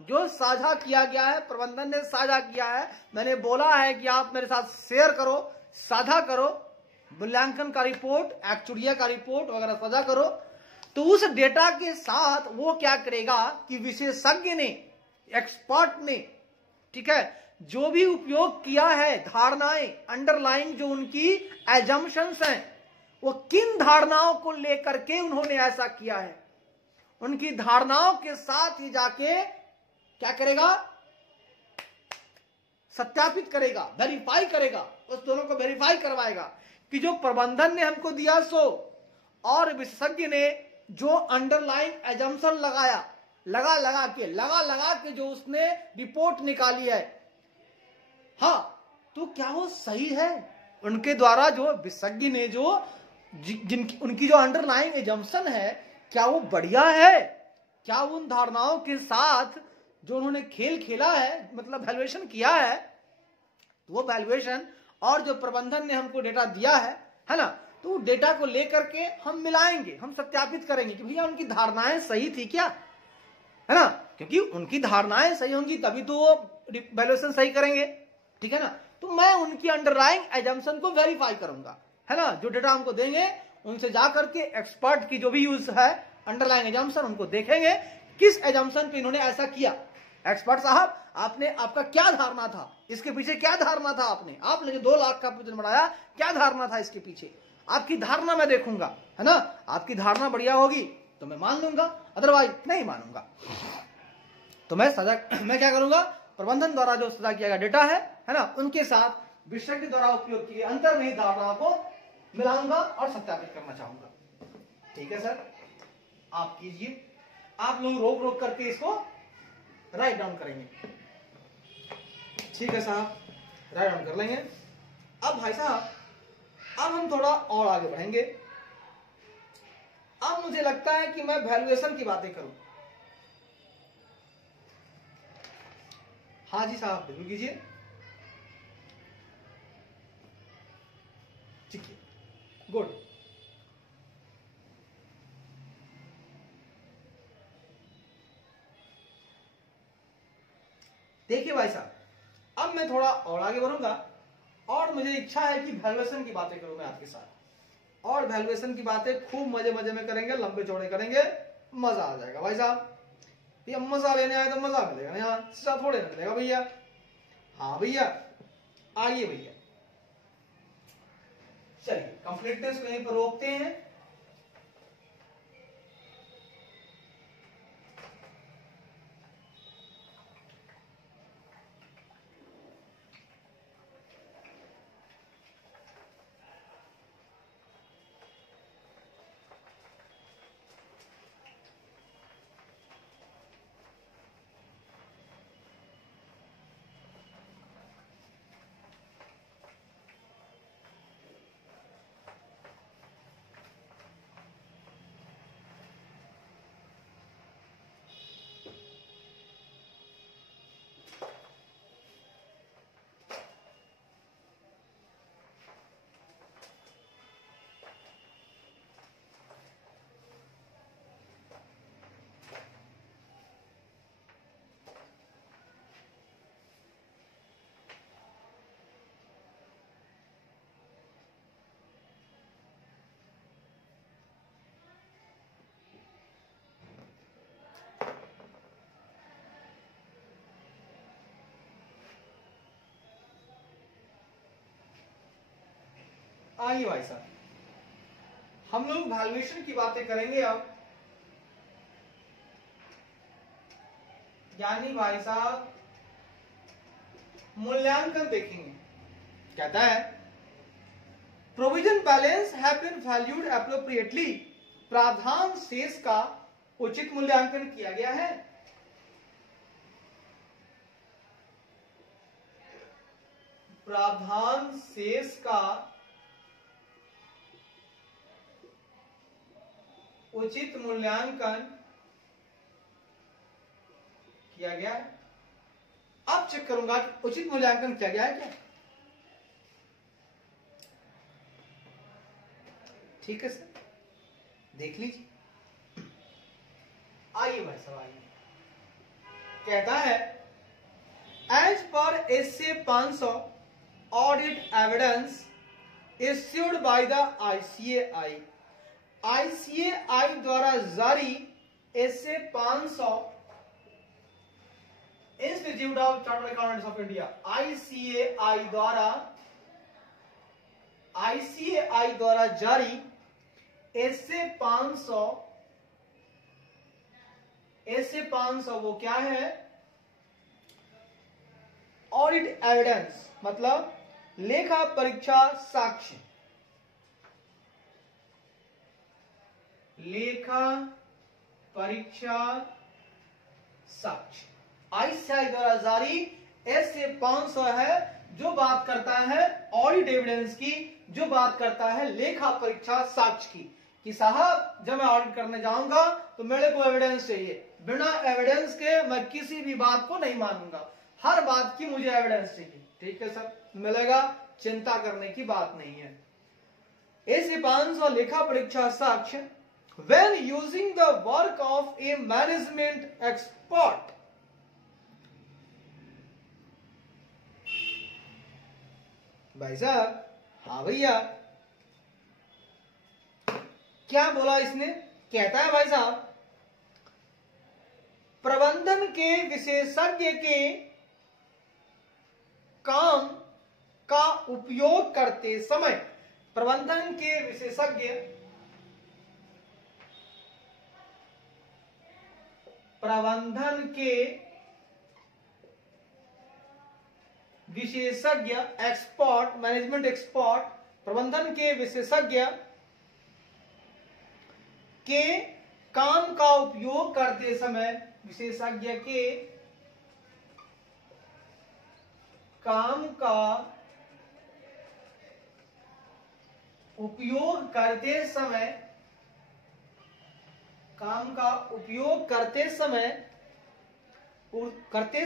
जो साझा किया गया है, प्रबंधन ने साझा किया है, मैंने बोला है कि आप मेरे साथ शेयर करो, साझा करो, मूल्यांकन का रिपोर्ट, एक्चुरिया का रिपोर्ट वगैरह साझा करो, तो उस डेटा के साथ वो क्या करेगा कि विशेषज्ञ ने, एक्सपर्ट ने, ठीक है, जो भी उपयोग किया है, धारणाएं, अंडरलाइंग जो उनकी एजम्पशंस हैं, वो किन धारणाओं को लेकर के उन्होंने ऐसा किया है, उनकी धारणाओं के साथ ही जाके क्या करेगा, सत्यापित करेगा, वेरीफाई करेगा, उस दोनों को वेरीफाई करवाएगा कि जो प्रबंधन ने हमको दिया सो और विशेषज्ञ ने जो अंडरलाइन एजम्पशन लगा के जो उसने रिपोर्ट निकाली है, हाँ, तो क्या वो सही है? उनके द्वारा जो विशेषज्ञ ने जो उनकी जो अंडरलाइन एजम्पशन है, क्या वो बढ़िया है? क्या उन धारणाओं के साथ जो उन्होंने खेल खेला है, मतलब वैल्यूएशन किया है, तो वो वैल्यूएशन और जो प्रबंधन ने हमको डेटा दिया है ना, तो डेटा को लेकर के हम मिलाएंगे, हम सत्यापित करेंगे कि भैया उनकी धारणाएं सही थी क्या, है ना, क्योंकि उनकी धारणाएं सही होंगी तभी तो वो वैल्यूएशन सही करेंगे। ठीक है ना, तो मैं उनकी अंडरलाइंग एजम्पशन को वेरीफाई करूंगा, है ना, जो डेटा हमको देंगे उनसे जाकर के एक्सपर्ट की जो भी यूज है अंडरलाइंग एजम्पशन, उनको देखेंगे किस एजम्पशन पे इन्होंने ऐसा किया। एक्सपर्ट साहब, आपका क्या धारणा था, इसके पीछे क्या धारणा था, आपने जो 2 लाख का प्रोजेक्ट बनाया, क्या धारणा था इसके पीछे, आपकी धारणा मैं देखूंगा, है ना, आपकी धारणा बढ़िया होगी तो मैं मान लूंगा, अदरवाइज नहीं मानूंगा। तो मैं क्या करूंगा, प्रबंधन द्वारा जो सजा किया गया डेटा है ना, उनके साथ विशेषज्ञ द्वारा उपयोग की गई अंतर्निहित धारणा को मिलाऊंगा और सत्यापित करना चाहूंगा। ठीक है सर, आप कीजिए, आप लोग रोक करके इसको राइट डाउन करेंगे। ठीक है साहब, राइट डाउन कर लेंगे। अब भाई साहब, अब हम थोड़ा और आगे बढ़ेंगे। अब मुझे लगता है कि मैं वैल्यूएशन की बातें करूं। हाँ जी साहब, बिल्कुल कीजिए। ठीक है, गुड। देखिए भाई साहब, अब मैं थोड़ा और आगे बढ़ूंगा और मुझे इच्छा है कि वैल्यूएशन की बातें करूं मैं आपके साथ, और वैल्यूएशन की बातें खूब मजे मजे में करेंगे, लंबे चौड़े करेंगे, मजा आ जाएगा भाई साहब। भैया मजा लेने आए तो मजा मिलेगा, यहाँ सा थोड़े ना मिलेगा भैया। हाँ भैया, आइए भैया, चलिए कंप्लीटनेस को यहीं पर रोकते हैं। आइए भाई साहब, हम लोग वैल्यूएशन की बातें करेंगे अब। यानी भाई साहब मूल्यांकन देखेंगे। कहता है provision balance have been valued appropriately, प्रावधान शेष का उचित मूल्यांकन किया गया है। प्रावधान शेष का उचित मूल्यांकन किया गया है। अब चेक करूंगा कि उचित मूल्यांकन किया गया है क्या। ठीक है सर, देख लीजिए। आइए भाई साहब, आइए। कहता है as per SA 500 audit evidence issued by the ICAI, ICAI द्वारा जारी SA 500 Institute of Chartered Accountants of India, ICAI द्वारा जारी एसए 500 वो क्या है, ऑडिट एविडेंस मतलब लेखा परीक्षा साक्ष्य, लेखा परीक्षा साक्ष्य आईसीएआई द्वारा जारी एसए 500 है, जो बात करता है ऑडिट एविडेंस की, जो बात करता है लेखा परीक्षा साक्ष्य की, कि साहब जब मैं ऑडिट करने जाऊंगा तो मेरे को एविडेंस चाहिए, बिना एविडेंस के मैं किसी भी बात को नहीं मानूंगा, हर बात की मुझे एविडेंस चाहिए। ठीक है सर, मिलेगा, चिंता करने की बात नहीं है। एसए 500 लेखा परीक्षा साक्ष्य when using the work of a management expert, भाई साहब, हाँ भैया, क्या बोला इसने। कहता है भाई साहब प्रबंधन के विशेषज्ञ के काम का उपयोग करते समय, प्रबंधन के विशेषज्ञ एक्सपर्ट, मैनेजमेंट एक्सपर्ट, प्रबंधन के विशेषज्ञ के काम का उपयोग करते समय, विशेषज्ञ के काम का उपयोग करते समय, काम का उपयोग करते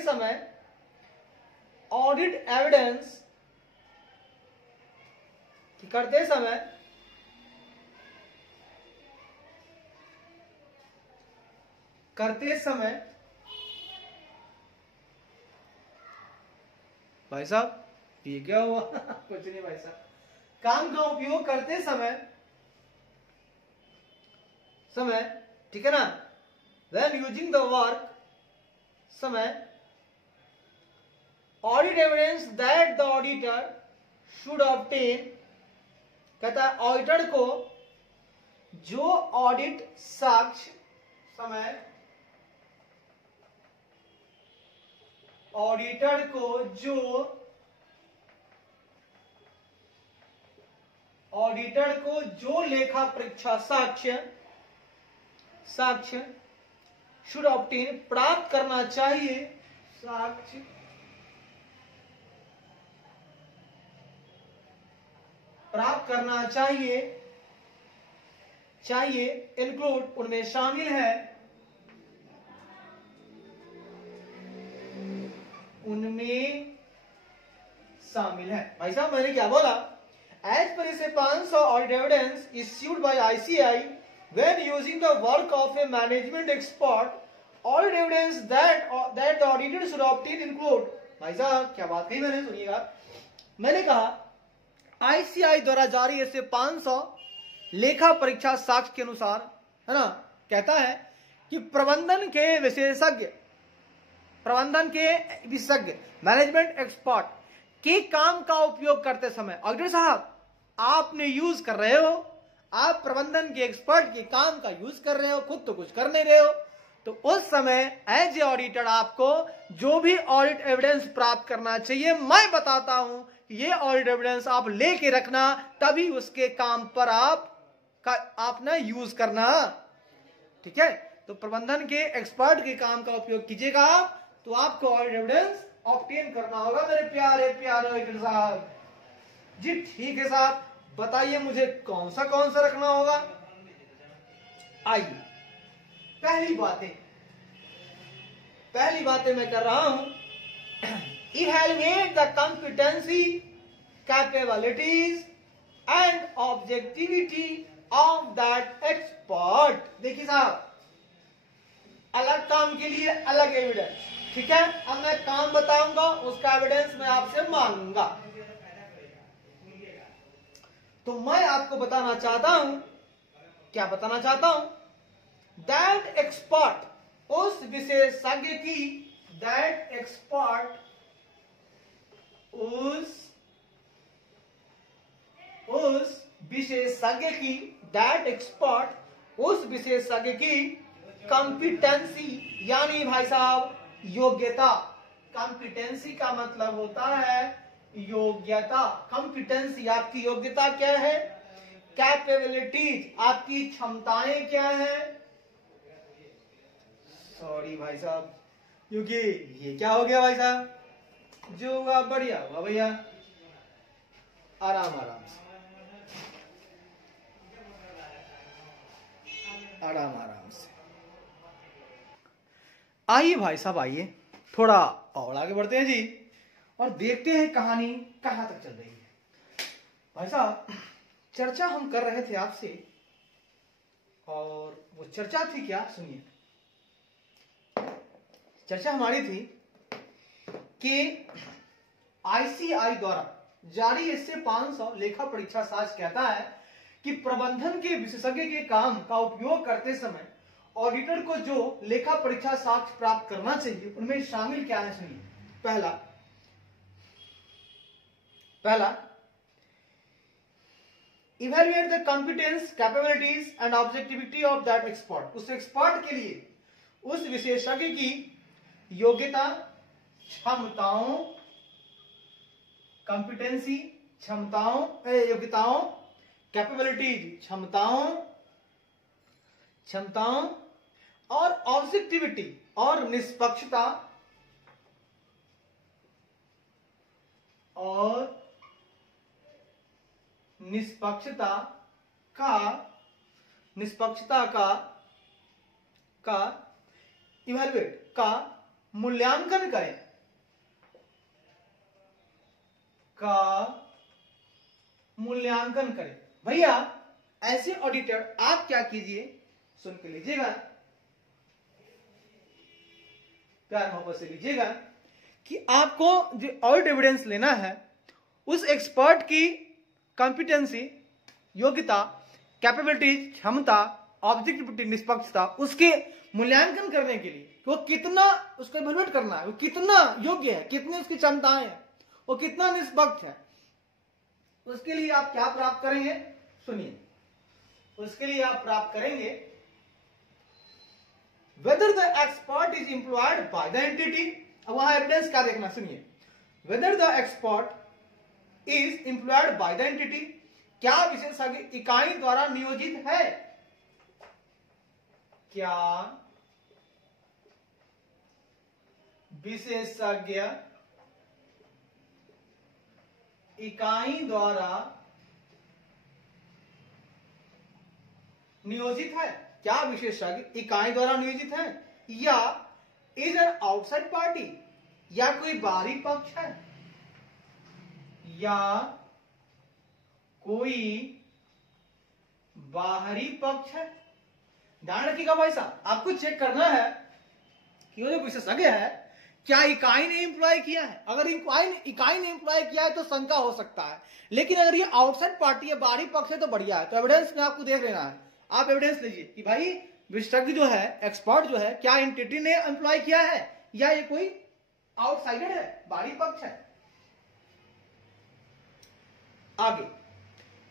समय ऑडिट एविडेंस करते समय भाई साहब ये क्या हुआ? कुछ नहीं भाई साहब, काम का उपयोग करते समय ठीक है ना, when using the work समय, audit evidence that the auditor should obtain, कहता है ऑडिटर को जो ऑडिट साक्ष्य समय, ऑडिटर को जो लेखा परीक्षा साक्ष्य शुड ऑब्टेन प्राप्त करना चाहिए, साक्ष्य प्राप्त करना चाहिए इंक्लूड उनमें शामिल है, भाई साहब मैंने क्या बोला? एज पर इसे 500 audit evidence issued bye ICI when using the work of a management expert, audit evidence that the auditor should obtain include, भाई साहब क्या बात कही मैंने, सुनिएगा। मैंने कहा आईसीआई द्वारा जारी ऐसे 500 लेखा परीक्षा साक्ष्य के अनुसार, है ना, कहता है कि प्रबंधन के विशेषज्ञ मैनेजमेंट एक्सपर्ट के काम का उपयोग करते समय, ऑडिटर साहब आपने यूज कर रहे हो, आप प्रबंधन के एक्सपर्ट के काम का यूज कर रहे हो, खुद तो कुछ कर नहीं रहे हो, तो उस समय एज ए ऑडिटर आपको जो भी ऑडिट एविडेंस प्राप्त करना चाहिए, मैं बताता हूं ये ऑडिट एविडेंस आप लेके रखना, तभी उसके काम पर आपने यूज करना, ठीक है। तो प्रबंधन के एक्सपर्ट के काम का उपयोग कीजिएगा तो आपको ऑडिट एविडेंस ऑब्टेन करना होगा मेरे प्यारे ऑडिटर साहब जी। ठीक है साहब, बताइए मुझे कौन सा रखना होगा। आइए पहली बातें मैं कर रहा हूं। Evaluate the competency, capabilities and objectivity of that expert. देखिए साहब, अलग काम के लिए अलग एविडेंस, ठीक है। अब मैं काम बताऊंगा, उसका एविडेंस मैं आपसे मांगूंगा। तो मैं आपको बताना चाहता हूं, क्या बताना चाहता हूं, दैट एक्सपर्ट, उस विशेषज्ञ की, दैट एक्सपर्ट उस विशेषज्ञ की, दैट एक्सपर्ट उस विशेषज्ञ की कॉम्पिटेंसी, यानी भाई साहब योग्यता। कॉम्पिटेंसी का मतलब होता है योग्यता। कॉम्पिटेंसी आपकी योग्यता क्या है, कैपेबिलिटीज आपकी क्षमताएं क्या है। सॉरी भाई साहब, क्योंकि ये क्या हो गया भाई साहब, जो हुआ बढ़िया हुआ भैया, आराम से, आराम से। आइए भाई साहब, आइए थोड़ा और आगे बढ़ते हैं जी, और देखते हैं कहानी कहां तक चल रही है। भाई साहब चर्चा हम कर रहे थे आपसे, और वो चर्चा थी क्या, सुनिए। चर्चा हमारी थी कि आईसीआई द्वारा जारी इससे 500 लेखा परीक्षा साक्ष्य कहता है कि प्रबंधन के विशेषज्ञ के काम का उपयोग करते समय ऑडिटर को जो लेखा परीक्षा साक्ष्य प्राप्त करना चाहिए उनमें शामिल क्या है, सुनिए। पहला evaluate the competence, capabilities and objectivity of that expert. उस एक्सपर्ट के लिए उस विशेषज्ञ की योग्यता, क्षमताओं, कॉम्पिटेंसी क्षमताओं, योग्यताओं, कैपेबिलिटीज क्षमताओं और ऑब्जेक्टिविटी और निष्पक्षता का इवैल्यूएट का मूल्यांकन करें, भैया ऐसे ऑडिटर आप क्या कीजिए, सुन के लीजिएगा, प्यार मोहब्बत से लीजिएगा, कि आपको जो ऑडिट एविडेंस लेना है उस एक्सपर्ट की कॉम्पिटेंसी, योग्यता, कैपेबिलिटीज, क्षमता, ऑब्जेक्टिविटी, निष्पक्षता, उसके मूल्यांकन करने के लिए वो कितना, उसको इवैल्यूएट करना है, वो कितना योग्य है, कितनी उसकी क्षमताएं हैं, वो कितना निष्पक्ष है, उसके लिए आप क्या प्राप्त करेंगे? सुनिए, उसके लिए आप प्राप्त करेंगे whether the expert is employed by the entity. अब वहां एविडेंस क्या देखना, सुनिए, whether the expert is employed by the entity, क्या विशेषज्ञ इकाई द्वारा नियोजित है, क्या विशेषज्ञ इकाई द्वारा नियोजित है, क्या विशेषज्ञ इकाई द्वारा नियोजित है, या इज एन आउटसाइड पार्टी, या कोई बाहरी पक्ष है, या कोई बाहरी पक्ष है। ध्यान रखिएगा भाई साहब, आपको चेक करना है कि वो जो विशेषज्ञ है क्या इकाई ने एम्प्लॉय किया है। अगर इकाई ने एम्प्लॉय किया है तो शंका हो सकता है, लेकिन अगर ये आउटसाइड पार्टी है, बाहरी पक्ष है, तो बढ़िया है। तो एविडेंस में आपको देख लेना है, आप एविडेंस लीजिए कि भाई विशेषज्ञ जो है, एक्सपर्ट जो है, क्या एंटिटी ने एम्प्लॉय किया है या ये कोई आउटसाइडेड है, बाहरी पक्ष है। आगे,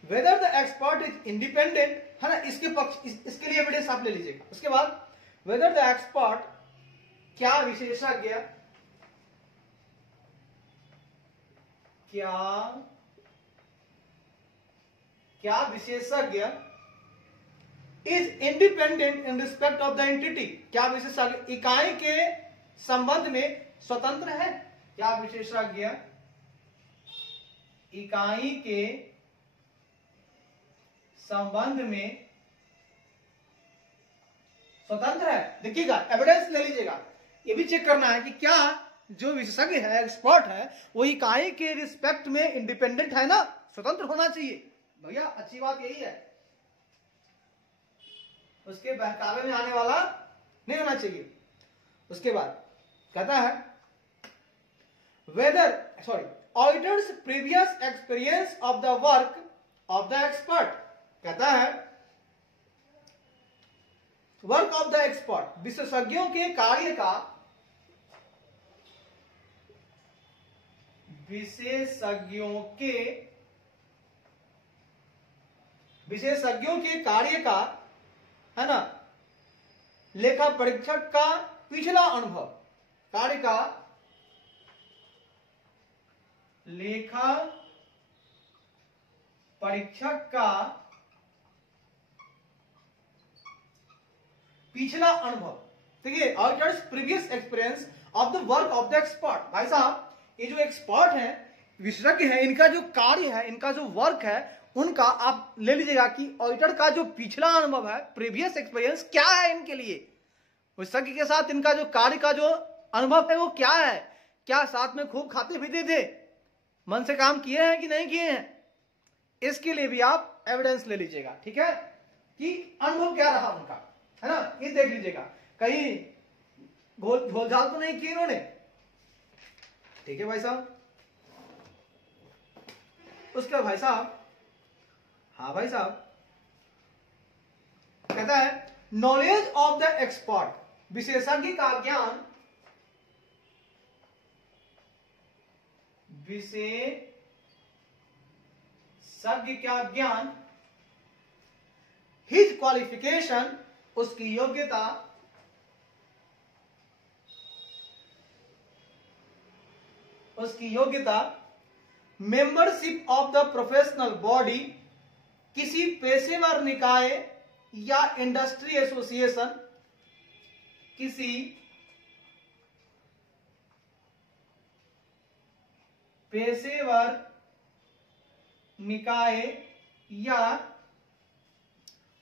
whether the expert is independent, है ना, इसके पक्ष, इसके लिए एविडेंस आप ले लीजिएगा। उसके बाद वेदर द एक्सपर्ट, क्या विशेषज्ञ, क्या विशेषज्ञ is independent in respect of the entity, क्या विशेषज्ञ इकाई के संबंध में स्वतंत्र है, क्या विशेषज्ञ इकाई के संबंध में स्वतंत्र है। देखिएगा, एविडेंस ले लीजिएगा, ये भी चेक करना है कि क्या जो विशेषज्ञ है, एक्सपर्ट है, वो इकाई के रिस्पेक्ट में इंडिपेंडेंट है ना, स्वतंत्र होना चाहिए। भैया अच्छी बात यही है, उसके बहकावे में आने वाला नहीं होना चाहिए। उसके बाद कहता है whether, sorry, auditor's previous experience of the work of the expert, कहता है वर्क ऑफ द एक्सपर्ट, विशेषज्ञों के कार्य का, विशेषज्ञों के कार्य का, है ना, लेखा परीक्षक का पिछला अनुभव, कार्य का लेखा परीक्षक का पिछला अनुभव। देखिए, auditors previous experience of the work of the expert. भाई साहब, ये जो एक्सपर्ट है, विशेषज्ञ है, इनका जो कार्य है, इनका जो वर्क है, उनका आप ले लीजिएगा कि ऑडिटर का जो पिछला अनुभव है, प्रीवियस एक्सपीरियंस क्या है इनके लिए, विशेषज्ञ के साथ इनका जो कार्य का जो अनुभव है वो क्या है, क्या साथ में खूब खाते पीते थे, मन से काम किए हैं कि नहीं किए हैं, इसके लिए भी आप एविडेंस ले लीजिएगा। ठीक है, कि अनुभव क्या रहा उनका, है ना, ये देख लीजिएगा, कहीं घोलझाल तो नहीं की इन्होंने। ठीक है भाई साहब। उसके बाद भाई साहब, हाँ भाई साहब, कहता है नॉलेज ऑफ द एक्सपर्ट, विशेषज्ञ का ज्ञान, विशेषज्ञ का ज्ञान, हिज क्वालिफिकेशन, उसकी योग्यता, membership of the professional body, किसी पेशेवर निकाय या इंडस्ट्री एसोसिएशन, किसी पेशेवर निकाय या,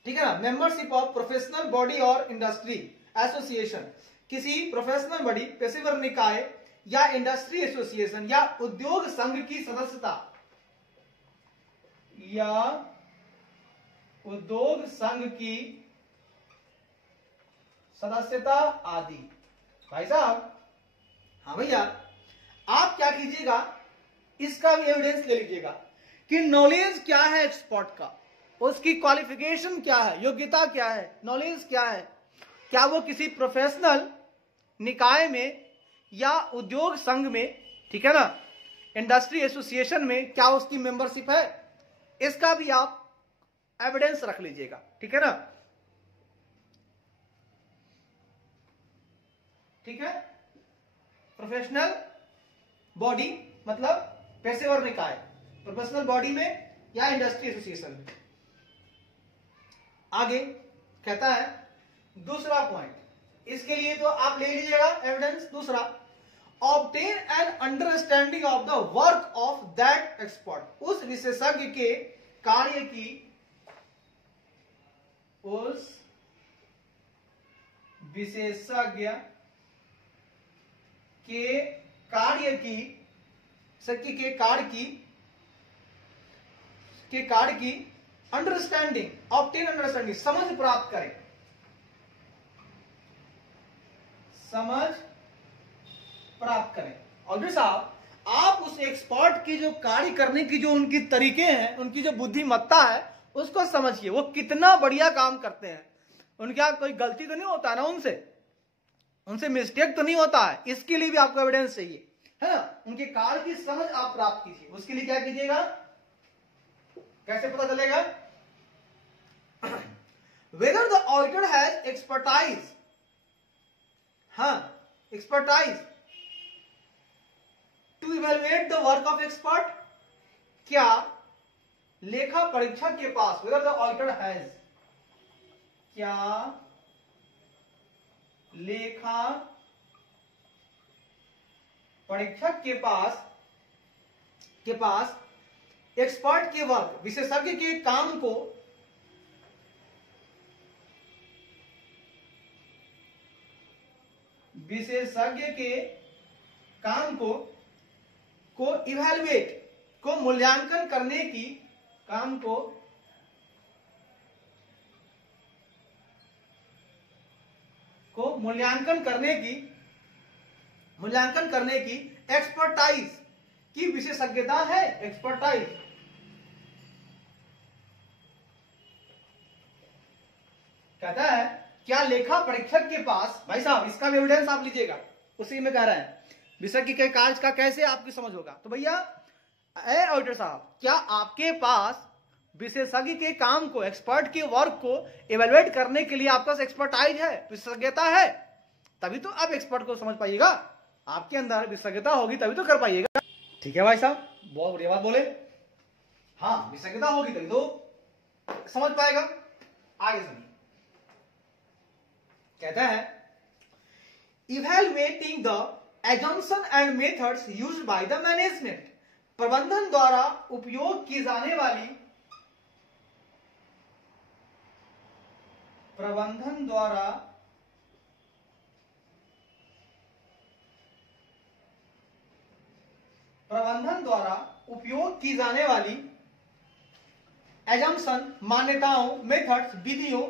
ठीक है ना, मेंबरशिप ऑफ प्रोफेशनल बॉडी और इंडस्ट्री एसोसिएशन, किसी प्रोफेशनल बॉडी, पेशेवर निकाय या इंडस्ट्री एसोसिएशन या उद्योग संघ की सदस्यता, या उद्योग संघ की सदस्यता आदि। भाई साहब, हाँ भैया, आप क्या कीजिएगा, इसका भी एविडेंस ले लीजिएगा कि नॉलेज क्या है एक्सपर्ट का, उसकी क्वालिफिकेशन क्या है, योग्यता क्या है, नॉलेज क्या है, क्या वो किसी प्रोफेशनल निकाय में या उद्योग संघ में, ठीक है ना, इंडस्ट्री एसोसिएशन में क्या उसकी मेंबरशिप है, इसका भी आप एविडेंस रख लीजिएगा, ठीक है ना। ठीक है, प्रोफेशनल बॉडी मतलब पेशेवर निकाय, प्रोफेशनल बॉडी में या इंडस्ट्री एसोसिएशन में। आगे कहता है दूसरा पॉइंट, इसके लिए तो आप ले लीजिएगा एविडेंस। दूसरा, obtain an understanding of the work of that expert, उस विशेषज्ञ के कार्य की, उस विशेषज्ञ के कार्य की, सत्य के कार्य की अंडरस्टैंडिंग, ऑब्टेन अंडरस्टैंडिंग, समझ प्राप्त करें, समझ प्राप्त करें। और भी साहब, आप उस एक्सपर्ट की जो कार्य करने की जो उनकी तरीके हैं, उनकी जो बुद्धिमत्ता है, उसको समझिए, वो कितना बढ़िया काम करते हैं, उनका कोई गलती तो नहीं होता ना, उनसे मिस्टेक तो नहीं होता है, इसके लिए भी आपको एविडेंस चाहिए, है ना। उनके कार्य की समझ आप प्राप्त कीजिए। उसके लिए क्या कीजिएगा, कैसे पता चलेगा, whether the auditor has expertise, हाँ expertise to evaluate the work of expert, क्या लेखा परीक्षक के पास, वेदर द ऑडिटर हैज, क्या लेखा परीक्षक के पास एक्सपर्ट के वर्क, विशेषज्ञ के काम को इवैल्यूएट, को मूल्यांकन करने की, काम को मूल्यांकन करने की एक्सपर्टाइज की विशेषज्ञता है, एक्सपर्टाइज। कहता है क्या लेखा परीक्षक के पास, भाई साहब इसका भी एविडेंस आप लीजिएगा, उसी में कह रहा है विशेषज्ञ के कार्य का कैसे आपकी समझ होगा। तो भैया ऑडिटर साहब, क्या आपके पास विशेषज्ञ के काम को, एक्सपर्ट के वर्क को इवेलुएट करने के लिए आपके पास एक्सपर्टाइज है, विशेषज्ञता है, तभी तो आप एक्सपर्ट को समझ पाइएगा, आपके अंदर विशेषज्ञता होगी तभी तो कर पाइएगा। ठीक है भाई साहब, बहुत बढ़िया बात बोले, हाँ विशेषज्ञता होगी तभी तो समझ पाएगा। आगे सुनिए, कहता है evaluating the assumption and methods used by the management, प्रबंधन द्वारा उपयोग की जाने वाली, प्रबंधन द्वारा उपयोग की जाने वाली assumption, मान्यताओं, मेथड्स, विधियों,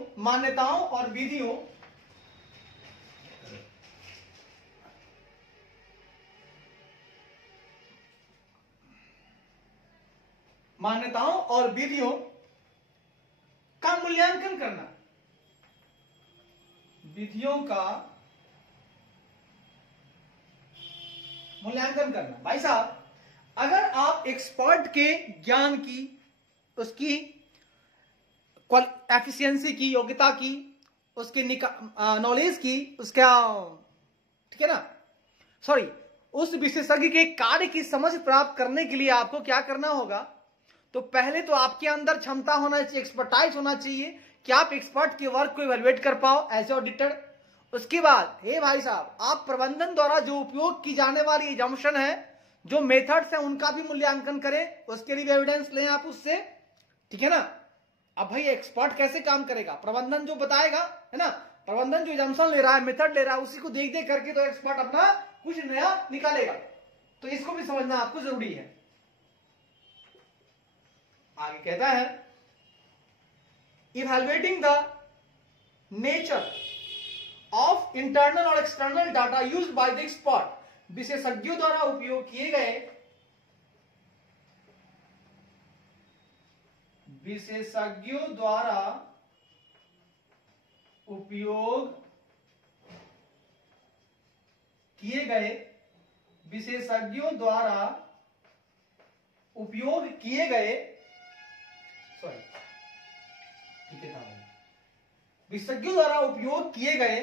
मान्यताओं और विधियों, का मूल्यांकन करना, विधियों का मूल्यांकन करना। भाई साहब, अगर आप एक्सपर्ट के ज्ञान की, उसकी एफिशिएंसी की, योग्यता की, उसके नॉलेज की, उसका, ठीक है ना, सॉरी, उस विशेषज्ञ के कार्य की समझ प्राप्त करने के लिए आपको क्या करना होगा, तो पहले तो आपके अंदर क्षमता होना चाहिए, एक्सपर्टाइज होना चाहिए कि आप एक्सपर्ट के वर्क को इवैल्यूएट कर पाओ एज ऑडिटर। उसके बाद हे भाई साहब, आप प्रबंधन द्वारा जो उपयोग की जाने वाली एजम्पशन है, जो मेथड्स हैं, उनका भी मूल्यांकन करें, उसके लिए एविडेंस लें आप उससे, ठीक है ना। अब भाई एक्सपर्ट कैसे काम करेगा, प्रबंधन जो बताएगा, है ना, प्रबंधन जो एजम्पशन ले रहा है, मेथड ले रहा है, उसी को देख देख करके तो एक्सपर्ट अपना कुछ नया निकालेगा, तो इसको भी समझना आपको जरूरी है। आगे कहता है evaluating the nature of internal और external data used by the expert, विशेषज्ञों द्वारा उपयोग किए गए, विशेषज्ञों द्वारा उपयोग किए गए, विशेषज्ञों द्वारा उपयोग किए गए, सॉरी ठीक है, विशेषज्ञों द्वारा उपयोग किए गए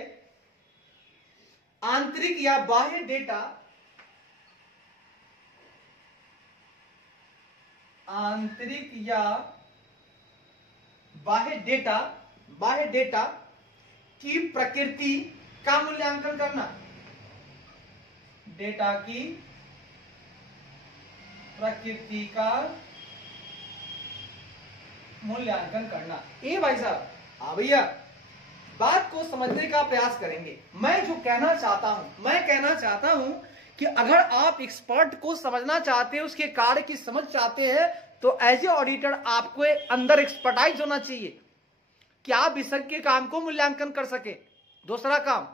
आंतरिक या बाह्य डेटा, आंतरिक या बाह्य डेटा की प्रकृति का मूल्यांकन करना, डेटा की प्रकृति का मूल्यांकन करना। ए भाई साहब, हाँ भैया, बात को समझने का प्रयास करेंगे। मैं जो कहना चाहता हूं, मैं कहना चाहता हूं कि अगर आप एक्सपर्ट को समझना चाहते हैं, उसके कार्य की समझ चाहते हैं, तो एज ए ऑडिटर आपको अंदर एक्सपर्टाइज होना चाहिए कि आप विशेषज्ञ के काम को मूल्यांकन कर सके। दूसरा काम,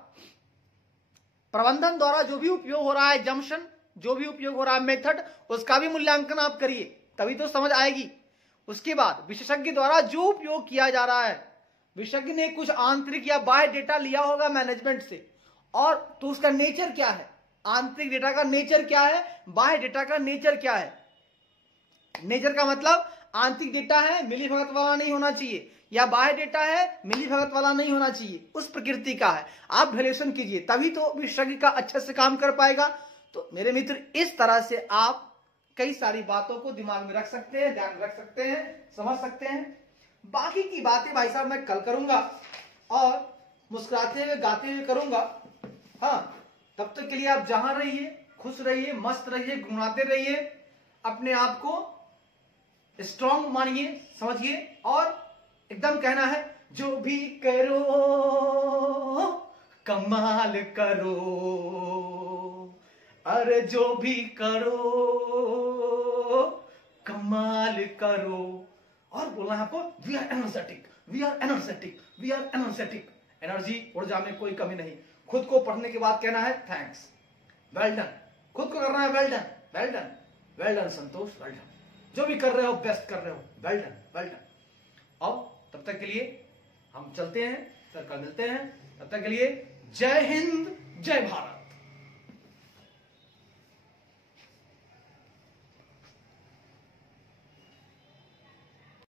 प्रबंधन द्वारा जो भी उपयोग हो रहा है, जम्पशन जो भी उपयोग हो रहा है, मेथड, उसका भी मूल्यांकन आप करिए, तभी तो समझ आएगी। उसके बाद विशेषज्ञ द्वारा जो उपयोग किया जा रहा है, विशेषज्ञ ने कुछ आंतरिक या बाह्य डेटा लिया होगा मैनेजमेंट से, और तो उसका नेचर क्या है, आंतरिक डेटा का नेचर क्या है, बाह्य डेटा का नेचर क्या है। नेचर का मतलब आंतरिक डेटा है, मिलीभगत वाला नहीं होना चाहिए, या बाह्य डेटा है, मिलीभगत वाला नहीं होना चाहिए, उस प्रकृति का है। आप वैल्यूएशन कीजिए, तभी तो विशेषज्ञ का अच्छे से काम कर पाएगा। तो मेरे मित्र, इस तरह से आप कई सारी बातों को दिमाग में रख सकते हैं, ध्यान रख सकते हैं, समझ सकते हैं। बाकी की बातें भाई साहब मैं कल करूंगा, और मुस्कुराते हुए गाते हुए करूंगा। हाँ, तब तक के लिए आप जहां रहिए, खुश रहिए, मस्त रहिए, गुनगुनाते रहिए, अपने आप को स्ट्रांग मानिए, समझिए, और एकदम कहना है, जो भी करो कमाल करो, अरे जो भी करो कमाल करो। और बोलना है आपको, we are energetic, we are energetic, we are energetic. Energy, ऊर्जा में कोई कमी नहीं। खुद को पढ़ने के बाद कहना है थैंक्स, वेल डन। खुद को करना है well done, well done, well done Santosh, well done. जो भी कर रहे हो बेस्ट कर रहे हो, वेल डन, वेल डन। अब तब तक के लिए हम चलते हैं, फिर कल मिलते हैं। तब तक के लिए जय हिंद, जय भारत।